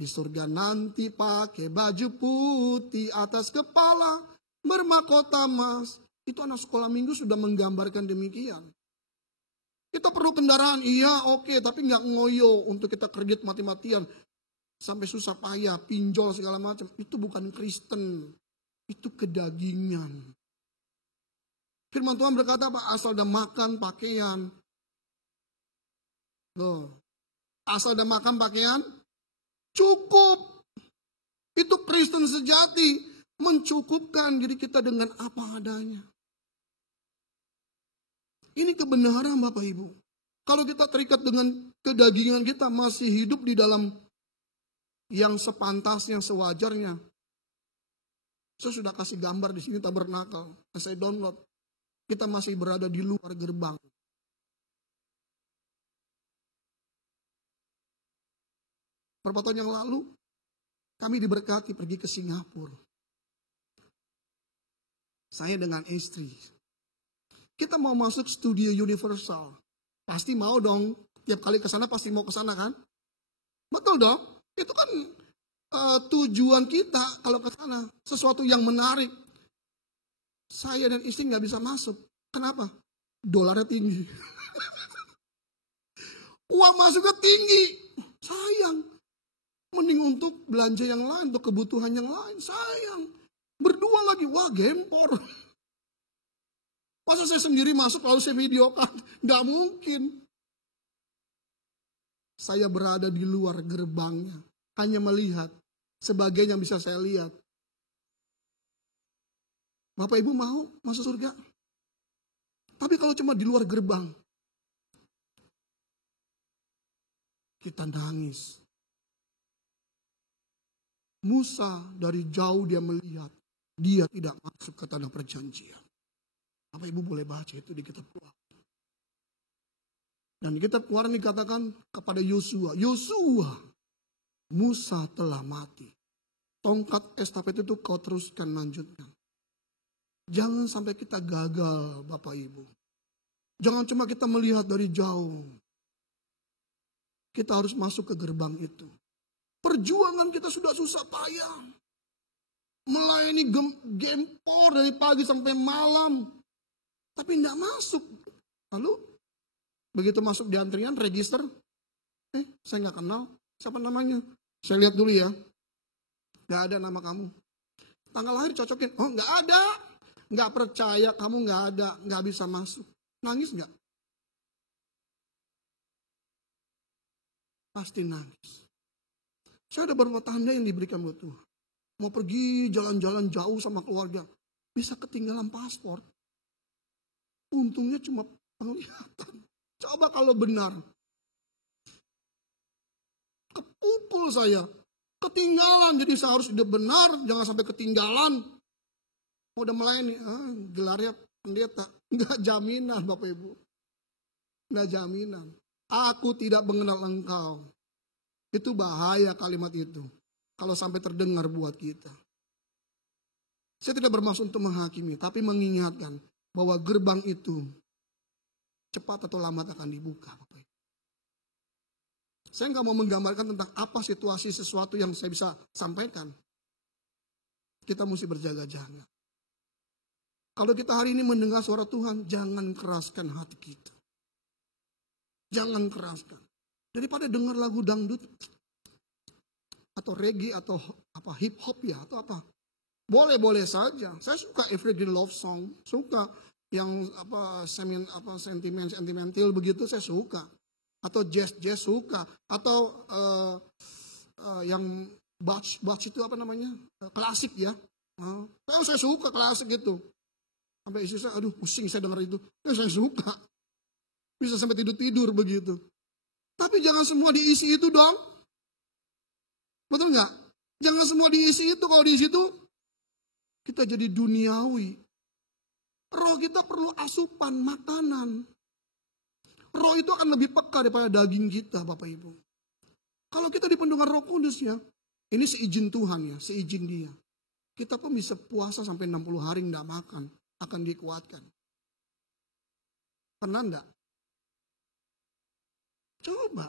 Di surga nanti pakai baju putih atas kepala, bermahkota emas. Itu anak sekolah minggu sudah menggambarkan demikian. Kita perlu kendaraan, iya oke, tapi nggak ngoyo untuk kita kredit mati-matian. Sampai susah payah, pinjol segala macam. Itu bukan Kristen, itu kedagingan. Firman Tuhan berkata apa? Asal dan makan pakaian. Loh, asal dan makan pakaian cukup. Itu Kristen sejati. Mencukupkan diri kita dengan apa adanya. Ini kebenaran Bapak Ibu. Kalau kita terikat dengan kedagingan kita, masih hidup di dalam yang sepantasnya, sewajarnya. Saya sudah kasih gambar di sini tabernakel. Saya download. Kita masih berada di luar gerbang. Beberapa tahun yang lalu, kami diberkati pergi ke Singapura. Saya dengan istri. Kita mau masuk studio Universal. Pasti mau dong. Tiap kali ke sana pasti mau ke sana kan? Betul dong. Itu kan tujuan kita kalau ke sana sesuatu yang menarik. Saya dan istri nggak bisa masuk. Kenapa? Dolarnya tinggi. Uang masuknya tinggi. Sayang. Mending untuk belanja yang lain, untuk kebutuhan yang lain. Sayang. Berdua lagi, wah gempor. Masa saya sendiri masuk lalu saya videokan? Nggak mungkin. Saya berada di luar gerbangnya. Hanya melihat. Sebagian yang bisa saya lihat. Bapak Ibu mau masuk surga? Tapi kalau cuma di luar gerbang. Kita nangis. Musa dari jauh dia melihat. Dia tidak masuk ke tanah perjanjian. Bapak Ibu boleh baca itu di kitab Keluaran. Dan di kitab Keluaran dikatakan kepada Yosua. Yosua, Musa telah mati. Tongkat estafet itu kau teruskan, lanjutkan. Jangan sampai kita gagal Bapak Ibu. Jangan cuma kita melihat dari jauh. Kita harus masuk ke gerbang itu. Perjuangan kita sudah susah payah. Melayani gempor dari pagi sampai malam. Tapi tidak masuk. Lalu begitu masuk di antrian, register. Saya nggak kenal. Siapa namanya? Saya lihat dulu ya. Nggak ada nama kamu. Tanggal lahir cocokin. Oh nggak ada. Nggak percaya kamu nggak ada. Nggak bisa masuk. Nangis nggak? Pasti nangis. Saya ada beberapa tanda yang diberikan buat Tuhan. Mau pergi jalan-jalan jauh sama keluarga. Bisa ketinggalan paspor. Untungnya cuma penglihatan. Coba kalau benar. Kepukul saya. Ketinggalan. Jadi saya harus udah benar. Jangan sampai ketinggalan. Udah melayani. Gelarnya pendeta. Enggak jaminan Bapak Ibu. Enggak jaminan. Aku tidak mengenal engkau. Itu bahaya kalimat itu. Kalau sampai terdengar buat kita. Saya tidak bermaksud untuk menghakimi. Tapi mengingatkan. Bahwa gerbang itu. Cepat atau lambat akan dibuka. Saya nggak mau menggambarkan tentang apa situasi sesuatu yang saya bisa sampaikan. Kita mesti berjaga-jaga. Kalau kita hari ini mendengar suara Tuhan. Jangan keraskan hati kita. Jangan keraskan. Daripada dengar lagu dangdut atau reggae atau apa hip hop ya atau apa. Boleh-boleh saja. Saya suka evergreen love song, suka yang apa sentimental begitu saya suka. Atau jazz suka atau yang batch itu apa namanya? Klasik ya. Saya suka klasik itu. Sampai istri saya aduh pusing saya dengar itu. Saya suka. Bisa sampai tidur-tidur begitu. Tapi jangan semua diisi itu dong. Betul nggak? Jangan semua diisi itu. Kalau diisi itu, kita jadi duniawi. Roh kita perlu asupan, makanan. Roh itu akan lebih peka daripada daging kita, Bapak Ibu. Kalau kita dipenuhi dengan Roh Kudus ya, ini seizin Tuhan ya, seizin Dia. Kita pun bisa puasa sampai 60 hari nggak makan, akan dikuatkan. Pernah enggak? Coba.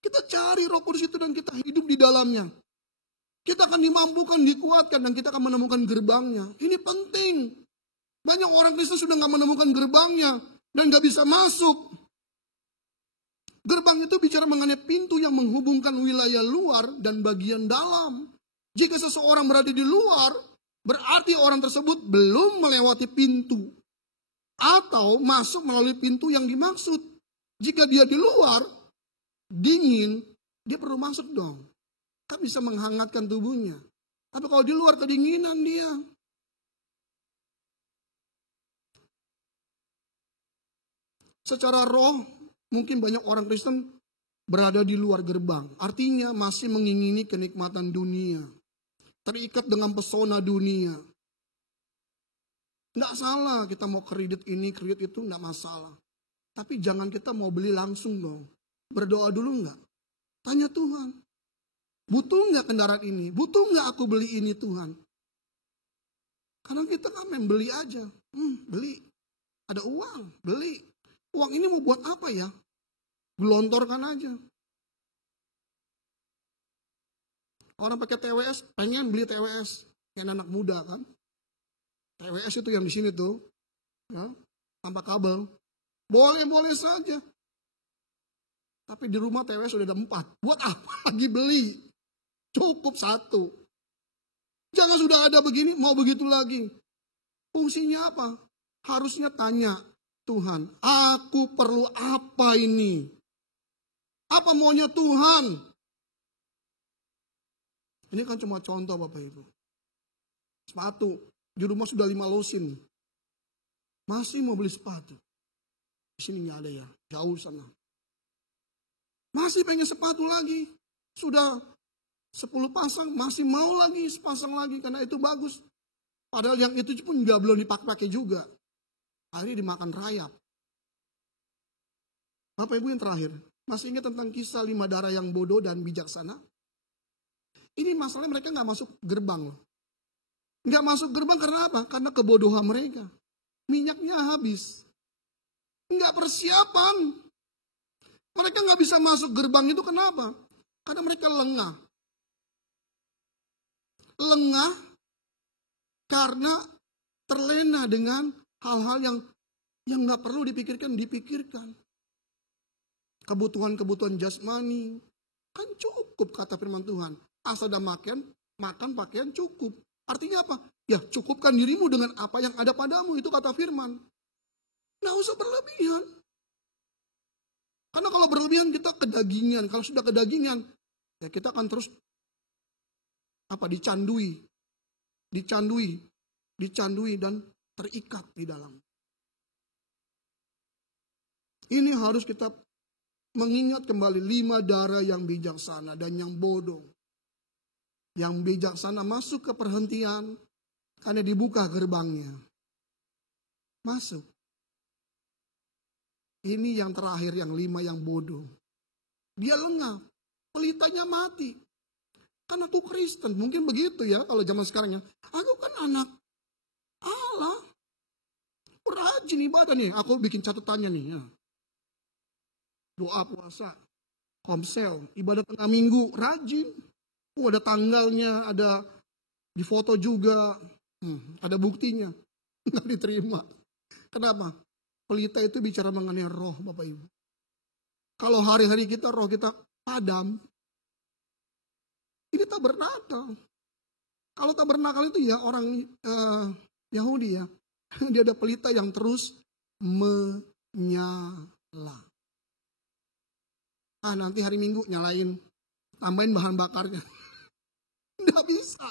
Kita cari Roh Kudus itu dan kita hidup di dalamnya. Kita akan dimampukan, dikuatkan, dan kita akan menemukan gerbangnya. Ini penting. Banyak orang Kristen sudah gak menemukan gerbangnya dan gak bisa masuk. Gerbang itu bicara mengenai pintu yang menghubungkan wilayah luar dan bagian dalam. Jika seseorang berada di luar, berarti orang tersebut belum melewati pintu. Atau masuk melalui pintu yang dimaksud. Jika dia di luar, dingin, dia perlu masuk dong. Kan bisa menghangatkan tubuhnya. Tapi kalau di luar kedinginan dia. Secara roh, mungkin banyak orang Kristen berada di luar gerbang. Artinya masih mengingini kenikmatan dunia. Terikat dengan pesona dunia. Nggak salah kita mau kredit ini, kredit itu, nggak masalah. Tapi jangan kita mau beli langsung dong. Berdoa dulu nggak? Tanya Tuhan. Butuh nggak kendaraan ini? Butuh nggak aku beli ini Tuhan? Karena kita kan main beli aja. Beli. Ada uang, beli. Uang ini mau buat apa ya? Gelontorkan aja. Orang pakai TWS, pengen beli TWS. Yang anak muda kan. TWS itu yang di sini tuh. Ya, tanpa kabel. Boleh-boleh saja. Tapi di rumah TWS sudah ada 4. Buat apa lagi beli? Cukup 1. Jangan sudah ada begini, mau begitu lagi. Fungsinya apa? Harusnya tanya, Tuhan, aku perlu apa ini? Apa maunya Tuhan? Ini kan cuma contoh Bapak Ibu. Sepatu, di rumah sudah 5 lusin. Masih mau beli sepatu. Di sini nggak ada ya, jauh sana. Masih pengen sepatu lagi. Sudah 10 pasang, masih mau lagi sepasang lagi karena itu bagus. Padahal yang itu pun juga belum dipakai juga. Akhirnya dimakan rayap. Bapak Ibu yang terakhir, masih ingat tentang kisah 5 darah yang bodoh dan bijaksana? Ini masalahnya mereka nggak masuk gerbang loh. Nggak masuk gerbang karena apa? Karena kebodohan mereka. Minyaknya habis. Nggak persiapan. Mereka nggak bisa masuk gerbang itu kenapa? Karena mereka lengah. Lengah karena terlena dengan hal-hal yang nggak perlu dipikirkan. Kebutuhan-kebutuhan jasmani kan cukup kata firman Tuhan. Asal ada makan pakaian cukup. Artinya apa? Ya cukupkan dirimu dengan apa yang ada padamu. Itu kata firman. Nggak usah berlebihan. Karena kalau berlebihan kita kedagingan. Kalau sudah kedagingan, ya kita akan terus dicandui dan terikat di dalam. Ini harus kita mengingat kembali 5 darah yang bijaksana dan yang bodoh. Yang bijaksana masuk ke perhentian karena dibuka gerbangnya. Masuk. Ini yang terakhir, yang 5 yang bodoh. Dia lengah, pelitanya mati. Kan aku Kristen, mungkin begitu ya kalau zaman sekarang ya. Aku kan anak Allah. Rajin ibadah nih, aku bikin catatannya nih ya. Doa puasa, komsel, ibadah tengah minggu, rajin. Ada tanggalnya, ada di foto juga, ada buktinya. Nggak diterima. Kenapa? Pelita itu bicara mengenai roh Bapak Ibu. Kalau hari-hari kita, roh kita padam, ini tabernakal. Kalau tabernakal itu ya orang Yahudi ya, dia ada pelita yang terus menyala. Nanti hari Minggu nyalain, tambahin bahan bakarnya. Nggak bisa.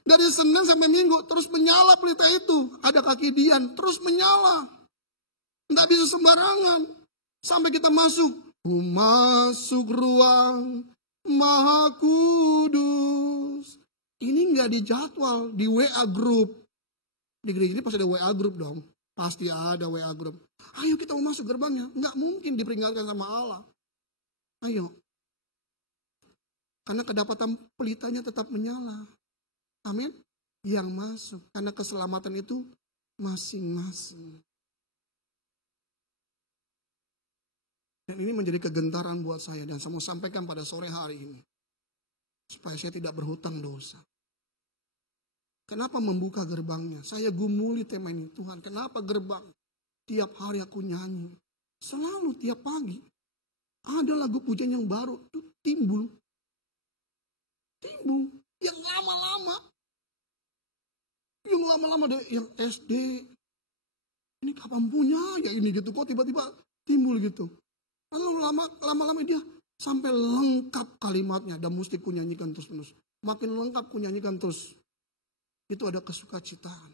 Dari Senin sampai Minggu terus menyala pelita itu. Ada kaki dian, terus menyala. Nggak bisa sembarangan. Sampai kita masuk. Masuk ruang Maha Kudus. Ini nggak dijadwal di WA group. Di gereja ini pasti ada WA group dong. Pasti ada WA group. Ayo kita mau masuk gerbangnya. Nggak mungkin diperingatkan sama Allah. Ayo. Karena kedapatan pelitanya tetap menyala. Amin. Yang masuk. Karena keselamatan itu masing-masing. Dan ini menjadi kegentaran buat saya. Dan saya mau sampaikan pada sore hari ini. Supaya saya tidak berhutang dosa. Kenapa membuka gerbangnya? Saya gumuli tema ini. Tuhan, kenapa gerbang? Tiap hari aku nyanyi. Selalu tiap pagi. Ada lagu pujian yang baru. Itu timbul. Yang lama-lama. Yang lama-lama deh. Yang SD. Ini kapan punya ya ini gitu. Kok tiba-tiba timbul gitu. Lalu lama-lama dia sampai lengkap kalimatnya. Dan mesti ku nyanyikan terus-menerus. Makin lengkap ku nyanyikan terus. Itu ada kesukacitaan.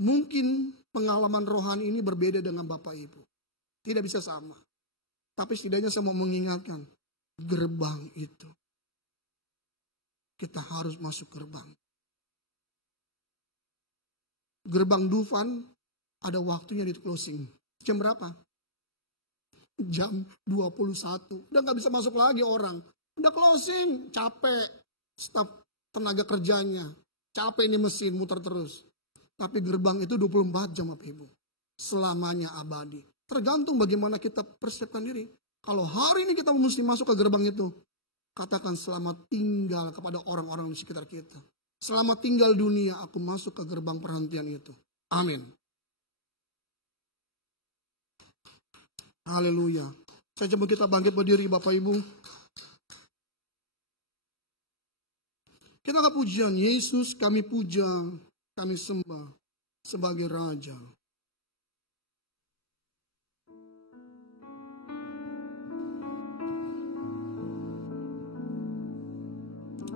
Mungkin pengalaman rohani ini berbeda dengan Bapak Ibu. Tidak bisa sama. Tapi setidaknya saya mau mengingatkan. Gerbang itu. Kita harus masuk gerbang. Gerbang Dufan ada waktunya di closing. Jam berapa? Jam 21. Udah gak bisa masuk lagi orang. Udah closing. Capek. Staf tenaga kerjanya. Capek ini mesin muter terus. Tapi gerbang itu 24 jam Bapak Ibu. Selamanya abadi. Tergantung bagaimana kita persiapkan diri. Kalau hari ini kita mesti masuk ke gerbang itu. Katakan selamat tinggal kepada orang-orang di sekitar kita. Selamat tinggal dunia, aku masuk ke gerbang perhentian itu. Amin. Haleluya. Saya coba kita bangkit berdiri Bapak Ibu. Kita angkat pujian, Yesus kami puja, kami sembah sebagai Raja.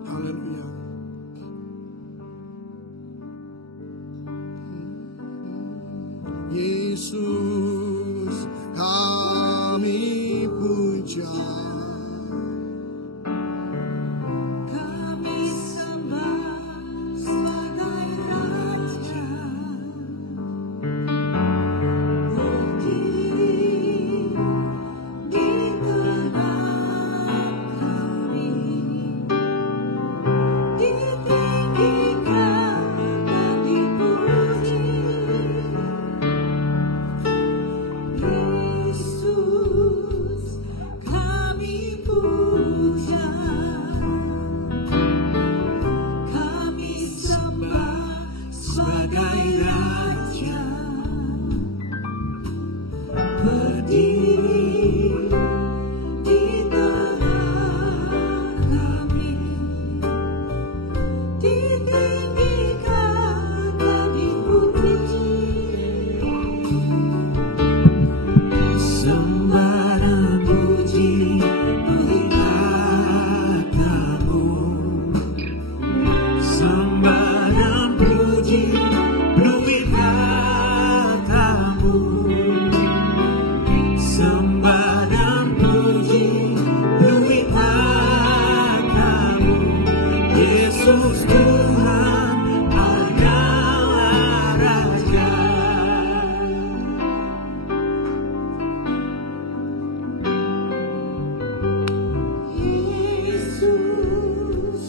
Haleluya. Yesus kami puja. Kami sembah sebagai Raja, berdiri di tengah kami, ditinggikan dan dipuji. Yesus kami puja, kami sembah sebagai Raja, berdiri di tengah kami, ditinggikan dan dipuji. Sembah dan puji katamu. Sembah dan puji penuhi katamu. Sembah dan puji penuhi katamu. Yesus Tuhan adalah Raja. Yesus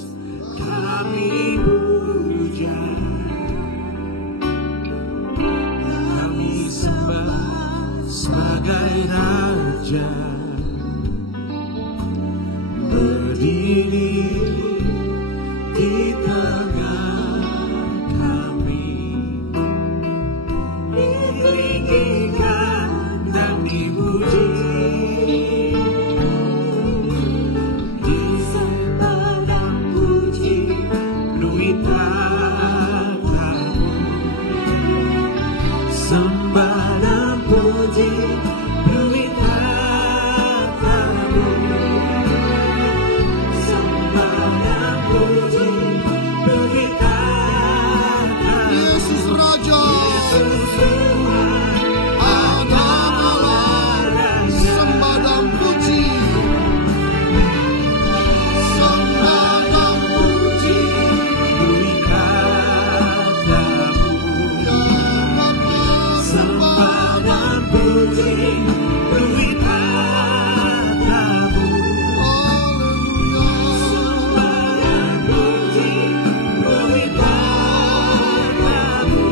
Kami puja, kami sembah sebagai Raja, berdiri di tengah kami, ditinggikan dan dipuji. sembah dan puji, Penuhi katamu. Sembah dan puji penuhi katamu. Sembah dan puji penuhi katamu. Yesus Raja. Yesus Tuhan adalah Raja. sembah dan puji. Sembah dan puji. Penuhi katamu. Ya Bapa, Sembah dan puji penuhi katamu. haleluya. Sembah dan puji penuhi katamu.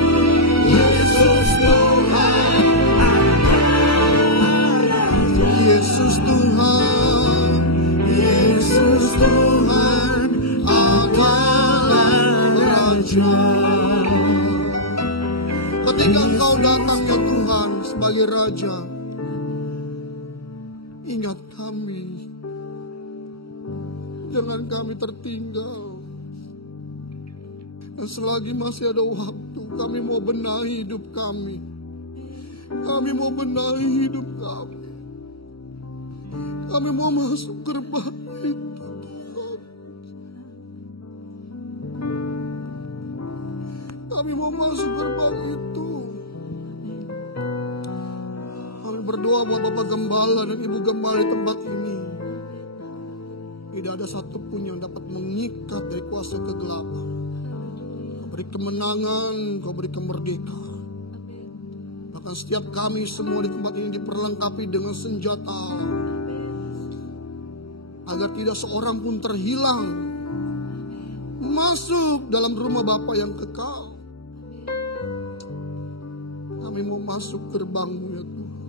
Yesus Tuhan adalah Raja. Yesus Tuhan, Yesus Tuhan adalah Raja. ketika Engkau datang ya Tuhan sebagai Raja, ingat kami, jangan kami tertinggal. Dan selagi masih ada waktu, kami mau benahi hidup kami. Kami mau benahi hidup kami. Kami mau masuk gerbang itu, Tuhan. Kami mau masuk gerbang itu. Kami berdoa buat Bapak Gembala dan Ibu Gembala di tempat ini. Tidak ada satupun yang dapat mengikat dari kuasa kegelapan. Kau beri kemenangan, Kau beri kemerdekaan. Bahkan setiap kami semua di tempat ini diperlengkapi dengan senjata Allah, agar tidak seorang pun terhilang masuk dalam rumah Bapa yang kekal. Kami mau masuk gerbang-Mu ya Tuhan.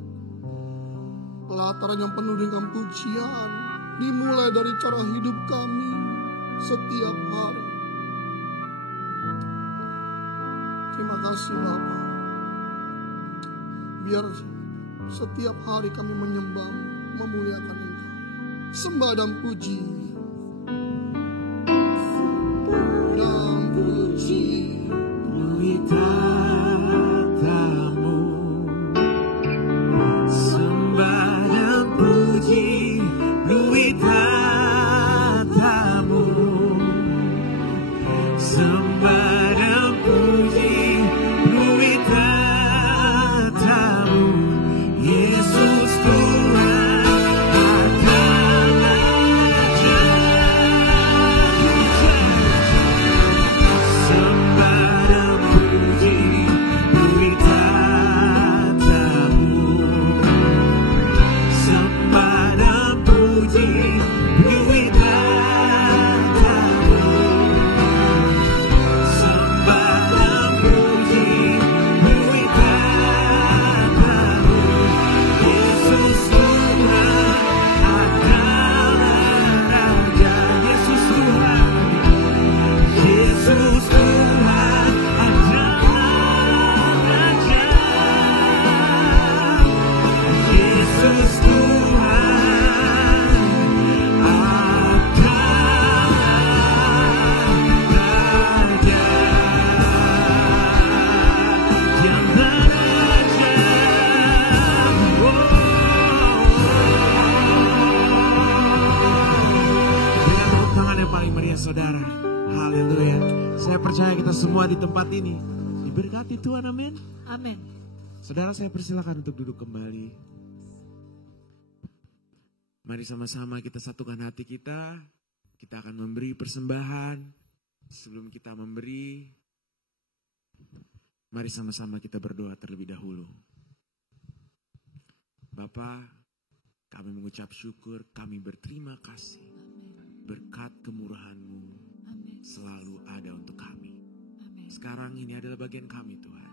Pelataran yang penuh dengan pujian, dimulai dari cara hidup kami setiap hari. Terima kasih Bapa. Biar setiap hari kami menyembah, memuliakan Engkau. Sembah dan puji. Dan puji. Melalui katamu, sembah dan puji, melalui katamu, sembah dan puji, melalui katamu, Yesus Tuhan adalah Raja. Sembah dan puji, melalui katamu, sembah dan puji, melalui katamu, sembah dan puji, melalui katamu, Yesus Tuhan adalah Raja. Yesus Tuhan, Yesus Tuhan adalah Raja. Yesus Tuhan adalah Raja. Yang beraja. Dengan tepuk tangan yang paling meriah saudara. Haleluya. Saya percaya kita semua di tempat ini diberkati Tuhan, amin. Amin. Saudara, saya persilakan untuk duduk kembali. Mari sama-sama kita satukan hati kita. Kita akan memberi persembahan. Sebelum kita memberi, mari sama-sama kita berdoa terlebih dahulu. Bapa, kami mengucap syukur, kami berterima kasih. Berkat kemurahan-Mu selalu ada untuk kami. Sekarang ini adalah bagian kami Tuhan.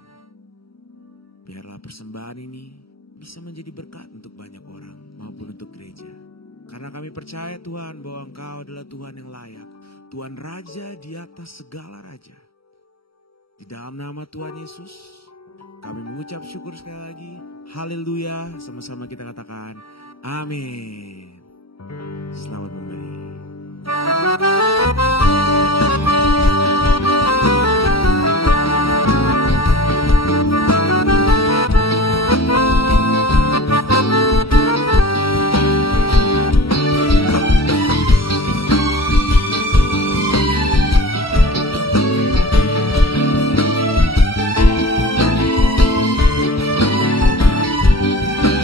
Biarlah persembahan ini bisa menjadi berkat untuk banyak orang maupun untuk gereja. Karena kami percaya Tuhan bahwa Engkau adalah Tuhan yang layak. Tuhan Raja di atas segala raja. Di dalam nama Tuhan Yesus, kami mengucap syukur sekali lagi. Haleluya. Sama-sama kita katakan amin. Selamat memberi.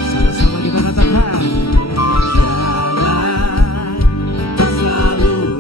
Sama-sama kita katakan jalan selalu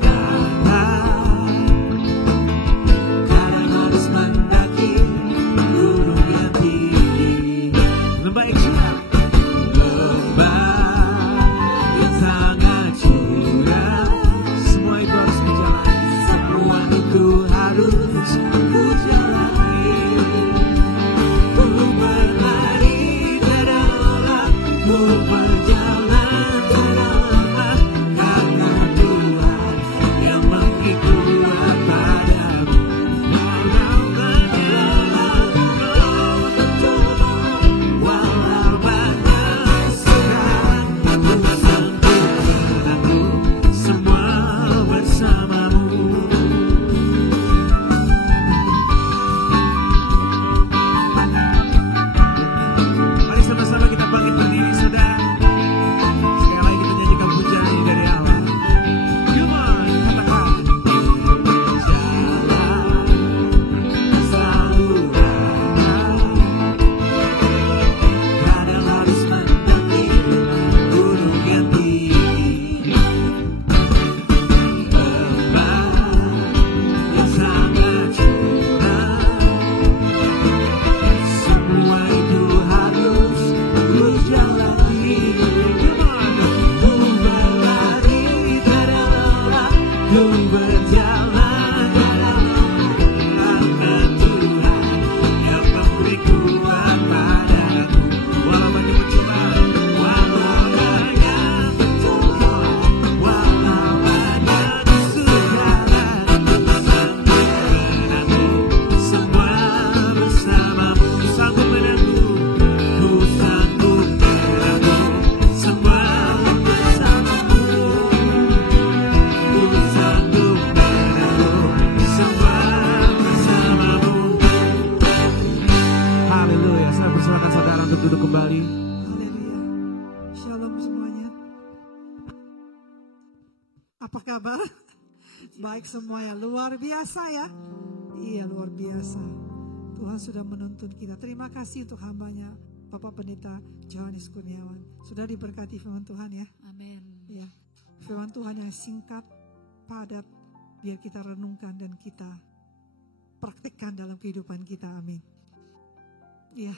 Apa kabar? Baik semua ya, luar biasa ya. Iya, luar biasa. Tuhan sudah menuntun kita. Terima kasih untuk hambanya Bapak Pendeta Johannes Kurniawan. Sudah diberkati firman Tuhan ya. Amin. Ya, firman Tuhan yang singkat, padat, biar kita renungkan dan kita praktikkan dalam kehidupan kita. Amin. Ya,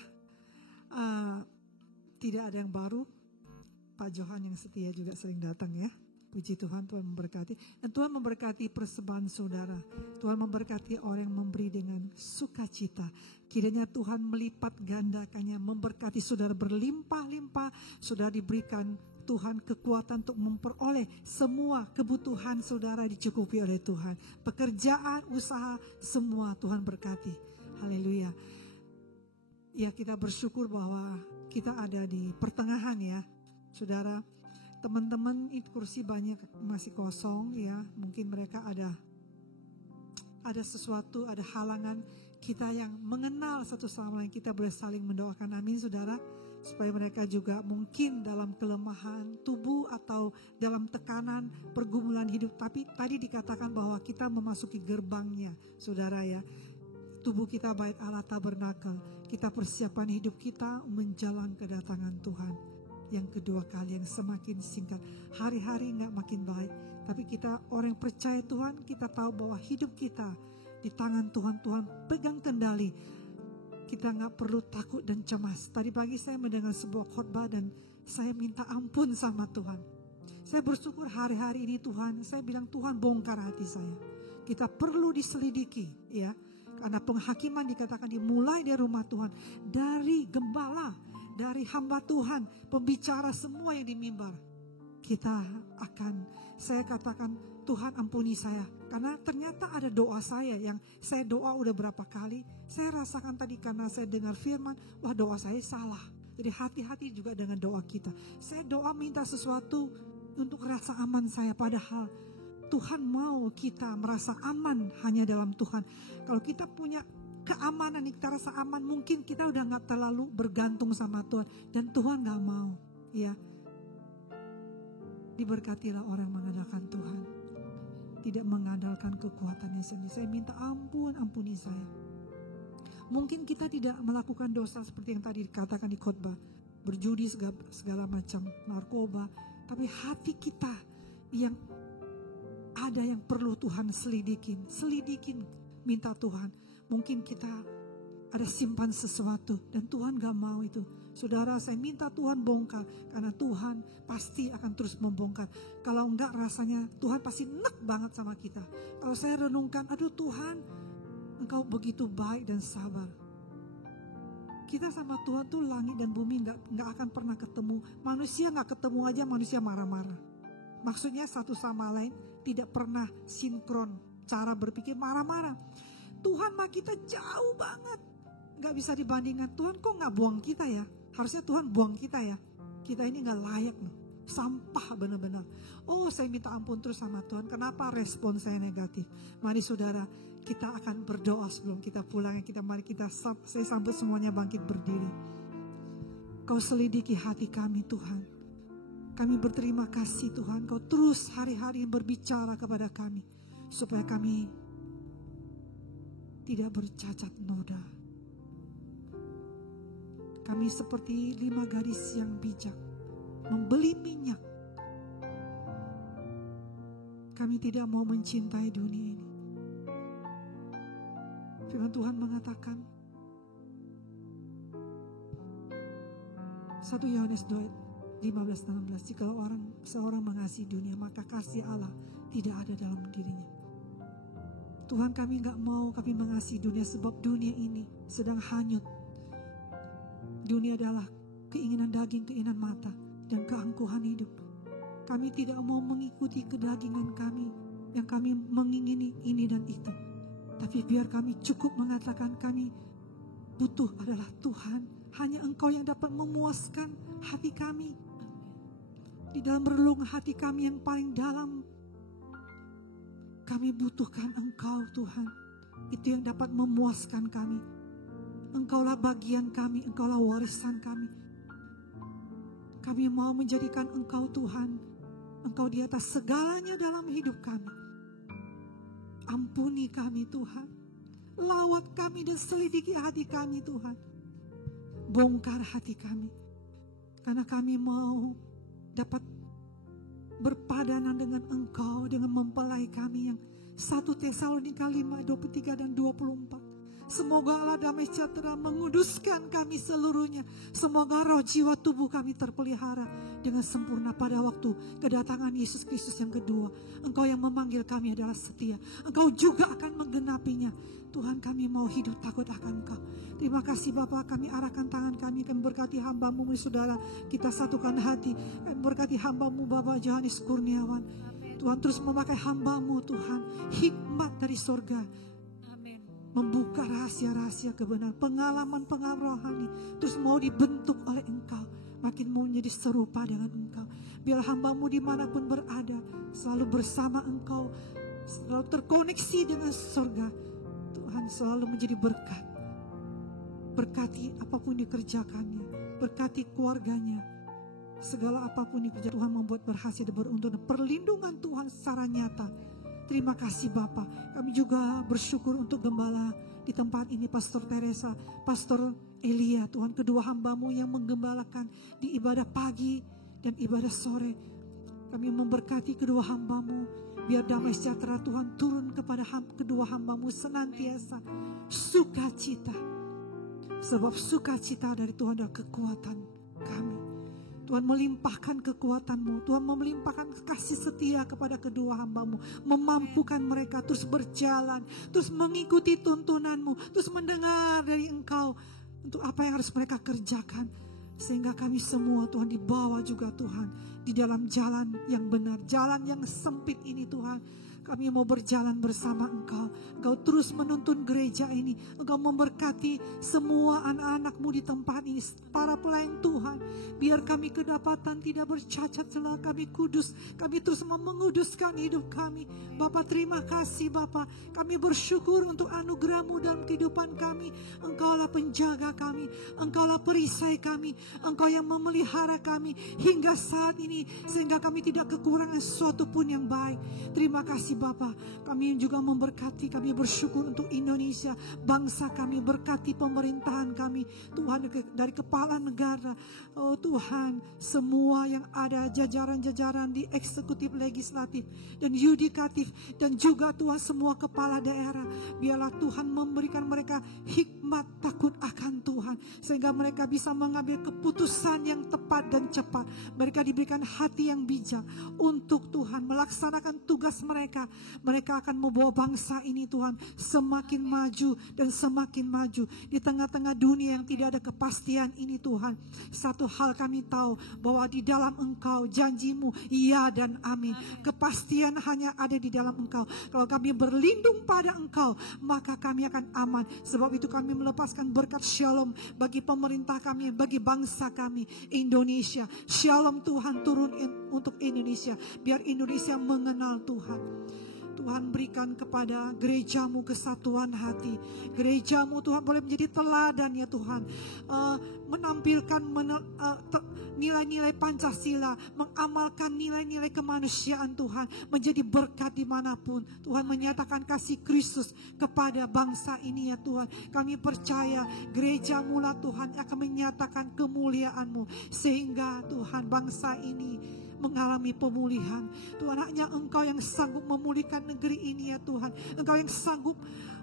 tidak ada yang baru. Pak Johan yang setia juga sering datang ya. Puji Tuhan, Tuhan memberkati. Dan Tuhan memberkati persembahan saudara. Tuhan memberkati orang yang memberi dengan sukacita. Kiranya Tuhan melipat gandakannya, memberkati saudara berlimpah-limpah. Saudara diberikan Tuhan kekuatan untuk memperoleh semua kebutuhan saudara dicukupi oleh Tuhan. Pekerjaan, usaha, semua Tuhan berkati. Haleluya. Ya, kita bersyukur bahwa kita ada di pertengahan ya. Saudara, teman-teman itu kursi banyak masih kosong ya. Mungkin mereka ada sesuatu, ada halangan. Kita yang mengenal satu sama lain, kita boleh saling mendoakan. Amin saudara. Supaya mereka juga mungkin dalam kelemahan tubuh atau dalam tekanan pergumulan hidup. Tapi tadi dikatakan bahwa kita memasuki gerbangnya saudara ya. Tubuh kita bait Allah tabernakel. Kita persiapan hidup kita menjalan kedatangan Tuhan. Yang kedua kali yang semakin singkat. Hari-hari gak makin baik. Tapi kita orang yang percaya Tuhan, kita tahu bahwa hidup kita di tangan Tuhan. Tuhan pegang kendali. Kita gak perlu takut dan cemas. Tadi pagi saya mendengar sebuah khotbah dan saya minta ampun sama Tuhan. Saya bersyukur hari-hari ini Tuhan, saya bilang Tuhan bongkar hati saya. Kita perlu diselidiki ya. Karena penghakiman dikatakan dimulai dari rumah Tuhan. Dari gembala, dari hamba Tuhan, pembicara semua yang di mimbar. Saya katakan Tuhan ampuni saya. Karena ternyata ada doa saya yang saya doa udah berapa kali. Saya rasakan tadi karena saya dengar firman, wah doa saya salah. Jadi hati-hati juga dengan doa kita. Saya doa minta sesuatu untuk rasa aman saya. Padahal Tuhan mau kita merasa aman hanya dalam Tuhan. Kalau kita punya keamanan, kita rasa aman, mungkin kita udah gak terlalu bergantung sama Tuhan. Dan Tuhan gak mau ya. Diberkatilah orang mengandalkan Tuhan, tidak mengandalkan kekuatannya sendiri. Saya minta ampuni saya. Mungkin kita tidak melakukan dosa seperti yang tadi dikatakan di khotbah, berjudi segala macam, narkoba, tapi hati kita yang ada yang perlu Tuhan selidikin, minta Tuhan. Mungkin kita ada simpan sesuatu dan Tuhan gak mau itu. Saudara, saya minta Tuhan bongkar, karena Tuhan pasti akan terus membongkar. Kalau enggak rasanya Tuhan pasti nek banget sama kita. Kalau saya renungkan, aduh Tuhan, Engkau begitu baik dan sabar. Kita sama Tuhan tuh langit dan bumi enggak akan pernah ketemu. Manusia enggak ketemu aja manusia marah-marah. Maksudnya satu sama lain tidak pernah sinkron cara berpikir, marah-marah. Tuhan mah kita jauh banget. Enggak bisa dibandingkan. Tuhan kok enggak buang kita ya? Harusnya Tuhan buang kita ya. Kita ini enggak layak loh. Sampah benar-benar. Oh, saya minta ampun terus sama Tuhan. Kenapa respon saya negatif? Mari saudara, kita akan berdoa sebelum kita pulang. Saya sambut semuanya bangkit berdiri. Kau selidiki hati kami Tuhan. Kami berterima kasih Tuhan. Kau terus hari-hari berbicara kepada kami. Supaya kami tidak bercacat noda. Kami seperti 5 gadis yang bijak, membeli minyak. Kami tidak mau mencintai dunia ini. Firman Tuhan mengatakan, 1 Yohanes 2:15-16, jika seorang mengasihi dunia, maka kasih Allah tidak ada dalam dirinya. Tuhan, kami gak mau kami mengasihi dunia, sebab dunia ini sedang hanyut. Dunia adalah keinginan daging, keinginan mata, dan keangkuhan hidup. Kami tidak mau mengikuti kedagingan kami, yang kami mengingini ini dan itu. Tapi biar kami cukup mengatakan kami butuh adalah Tuhan. Hanya Engkau yang dapat memuaskan hati kami. Di dalam relung hati kami yang paling dalam, kami butuhkan Engkau Tuhan. Itu yang dapat memuaskan kami. Engkaulah bagian kami, Engkaulah warisan kami. Kami mau menjadikan Engkau Tuhan Engkau di atas segalanya dalam hidup kami. Ampuni kami Tuhan. Lawat kami dan selidiki hati kami Tuhan. Bongkar hati kami. Karena kami mau dapat berpadanan dengan Engkau, dengan mempelai kami yang 1 Tesalonika 5, 23 dan 24. Semoga Allah damai sejahtera menguduskan kami seluruhnya. Semoga roh jiwa tubuh kami terpelihara dengan sempurna pada waktu kedatangan Yesus Kristus yang kedua. Engkau yang memanggil kami adalah setia. Engkau juga akan menggenapinya. Tuhan, kami mau hidup takut akan Engkau. Terima kasih Bapa, kami arahkan tangan kami, kami berkati hamba-Mu saudara. Kita satukan hati, kami berkati hamba-Mu Bapak Johannes Kurniawan. Tuhan terus memakai hamba-Mu Tuhan, hikmat dari sorga, membuka rahasia-rahasia kebenaran, pengalaman-pengalaman rohani, terus mau dibentuk oleh Engkau, makin mau menjadi serupa dengan Engkau. Biar hamba-Mu dimanapun berada, selalu bersama Engkau, selalu terkoneksi dengan surga. Tuhan selalu menjadi berkat. Berkati apapun dikerjakannya, berkati keluarganya, segala apapun dikerjakan, Tuhan membuat berhasil dan beruntung. Perlindungan Tuhan secara nyata. Terima kasih Bapa. Kami juga bersyukur untuk gembala di tempat ini, Pastor Teresa, Pastor Elia, Tuhan, kedua hamba-Mu yang menggembalakan di ibadah pagi dan ibadah sore. Kami memberkati kedua hamba-Mu, biar damai sejahtera Tuhan turun kepada kedua hamba-Mu senantiasa. Sukacita, sebab sukacita dari Tuhan adalah kekuatan kami. Tuhan melimpahkan kekuatan-Mu, Tuhan melimpahkan kasih setia kepada kedua hamba-Mu, memampukan mereka terus berjalan, terus mengikuti tuntunan-Mu, terus mendengar dari Engkau untuk apa yang harus mereka kerjakan. Sehingga kami semua Tuhan dibawa juga Tuhan di dalam jalan yang benar, jalan yang sempit ini Tuhan. Kami mau berjalan bersama Engkau. Engkau terus menuntun gereja ini. Engkau memberkati semua anak-anak-Mu di tempat ini, para pelayan Tuhan. Biar kami kedapatan tidak bercacat celah, kami kudus. Kami terus mau menguduskan hidup kami. Bapa, terima kasih Bapa. Kami bersyukur untuk anugerah-Mu dalam kehidupan kami. Engkaulah penjaga kami. Engkaulah perisai kami. Engkau yang memelihara kami hingga saat ini, sehingga kami tidak kekurangan sesuatu pun yang baik. Terima kasih Bapa, kami juga memberkati, kami bersyukur untuk Indonesia, bangsa kami, berkati pemerintahan kami, Tuhan, dari kepala negara, oh Tuhan, semua yang ada jajaran-jajaran di eksekutif, legislatif, dan yudikatif, dan juga Tuhan semua kepala daerah, biarlah Tuhan memberikan mereka hikmat takut akan Tuhan, sehingga mereka bisa mengambil keputusan yang tepat dan cepat. Mereka diberikan hati yang bijak untuk Tuhan melaksanakan tugas mereka. Mereka akan membawa bangsa ini Tuhan semakin maju dan semakin maju di tengah-tengah dunia yang tidak ada kepastian ini Tuhan. Satu hal kami tahu, bahwa di dalam Engkau janji-Mu iya dan amin. Kepastian hanya ada di dalam Engkau. Kalau kami berlindung pada Engkau, maka kami akan aman. Sebab itu kami melepaskan berkat shalom bagi pemerintah kami, bagi bangsa kami Indonesia. Shalom Tuhan turun untuk Indonesia, biar Indonesia mengenal Tuhan. Tuhan berikan kepada gereja-Mu kesatuan hati. Gereja-Mu Tuhan boleh menjadi teladan ya Tuhan. Menampilkan nilai-nilai Pancasila. Mengamalkan nilai-nilai kemanusiaan Tuhan. Menjadi berkat dimanapun. Tuhan menyatakan kasih Kristus kepada bangsa ini ya Tuhan. Kami percaya gereja-Mu lah Tuhan akan menyatakan kemuliaan-Mu. Sehingga Tuhan bangsa ini mengalami pemulihan. Tuhan, hanya Engkau yang sanggup memulihkan negeri ini ya Tuhan. Engkau yang sanggup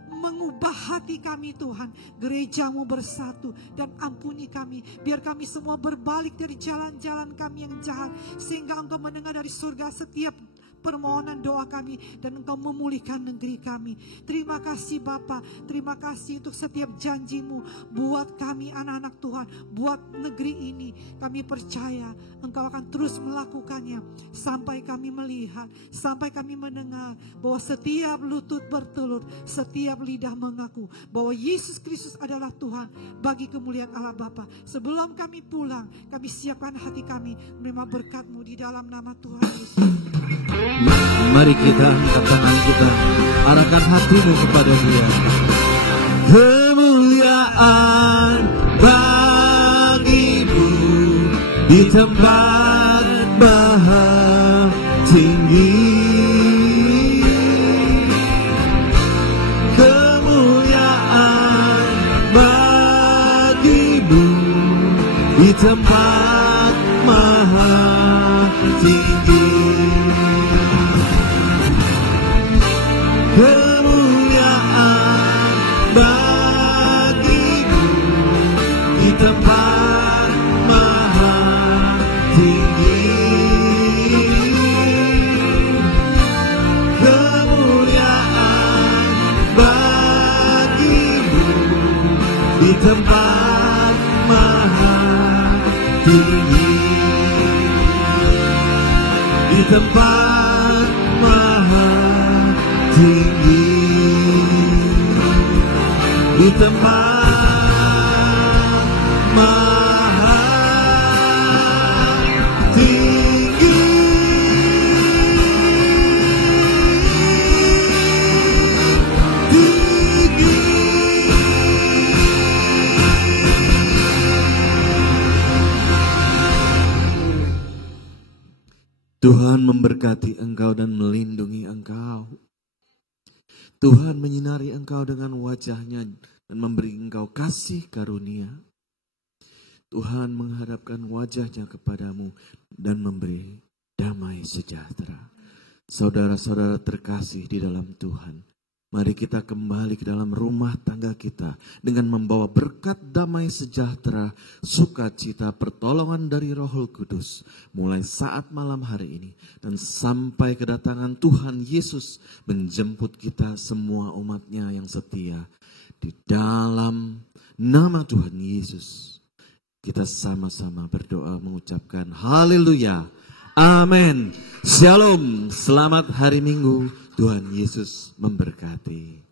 mengubah hati kami Tuhan. Gereja-Mu bersatu dan ampuni kami. Biar kami semua berbalik dari jalan-jalan kami yang jahat. Sehingga Engkau mendengar dari surga setiap permohonan doa kami dan Engkau memulihkan negeri kami. Terima kasih Bapa, terima kasih untuk setiap janji-Mu buat kami anak-anak Tuhan, buat negeri ini. Kami percaya Engkau akan terus melakukannya sampai kami melihat, sampai kami mendengar bahwa setiap lutut bertelur, setiap lidah mengaku bahwa Yesus Kristus adalah Tuhan bagi kemuliaan Allah Bapa. Sebelum kami pulang, kami siapkan hati kami menerima berkat-Mu di dalam nama Tuhan Yesus. Mari kita angkat tangan kita, arahkan hatimu kepada Dia. Kemuliaan bagi-Mu di tempat bahagia. tinggi. Kemuliaan bagimu di tempat maha tinggi. Kemuliaan bagimu di tempat maha tinggi. Kemuliaan bagimu di tempat maha tinggi. Di tempat maha tinggi. Di tempat maha tinggi. Tinggi. Tuhan memberkati engkau dan melindungi engkau. Tuhan menyinari engkau dengan wajah-Nya dan memberi engkau kasih karunia. Tuhan menghadapkan wajah-Nya kepadamu dan memberi damai sejahtera. Saudara-saudara terkasih di dalam Tuhan, mari kita kembali ke dalam rumah tangga kita dengan membawa berkat damai sejahtera, sukacita, pertolongan dari Roh Kudus mulai saat malam hari ini dan sampai kedatangan Tuhan Yesus menjemput kita semua umat-Nya yang setia. Di dalam nama Tuhan Yesus kita sama-sama berdoa mengucapkan haleluya, amin, shalom, selamat hari Minggu, Tuhan Yesus memberkati.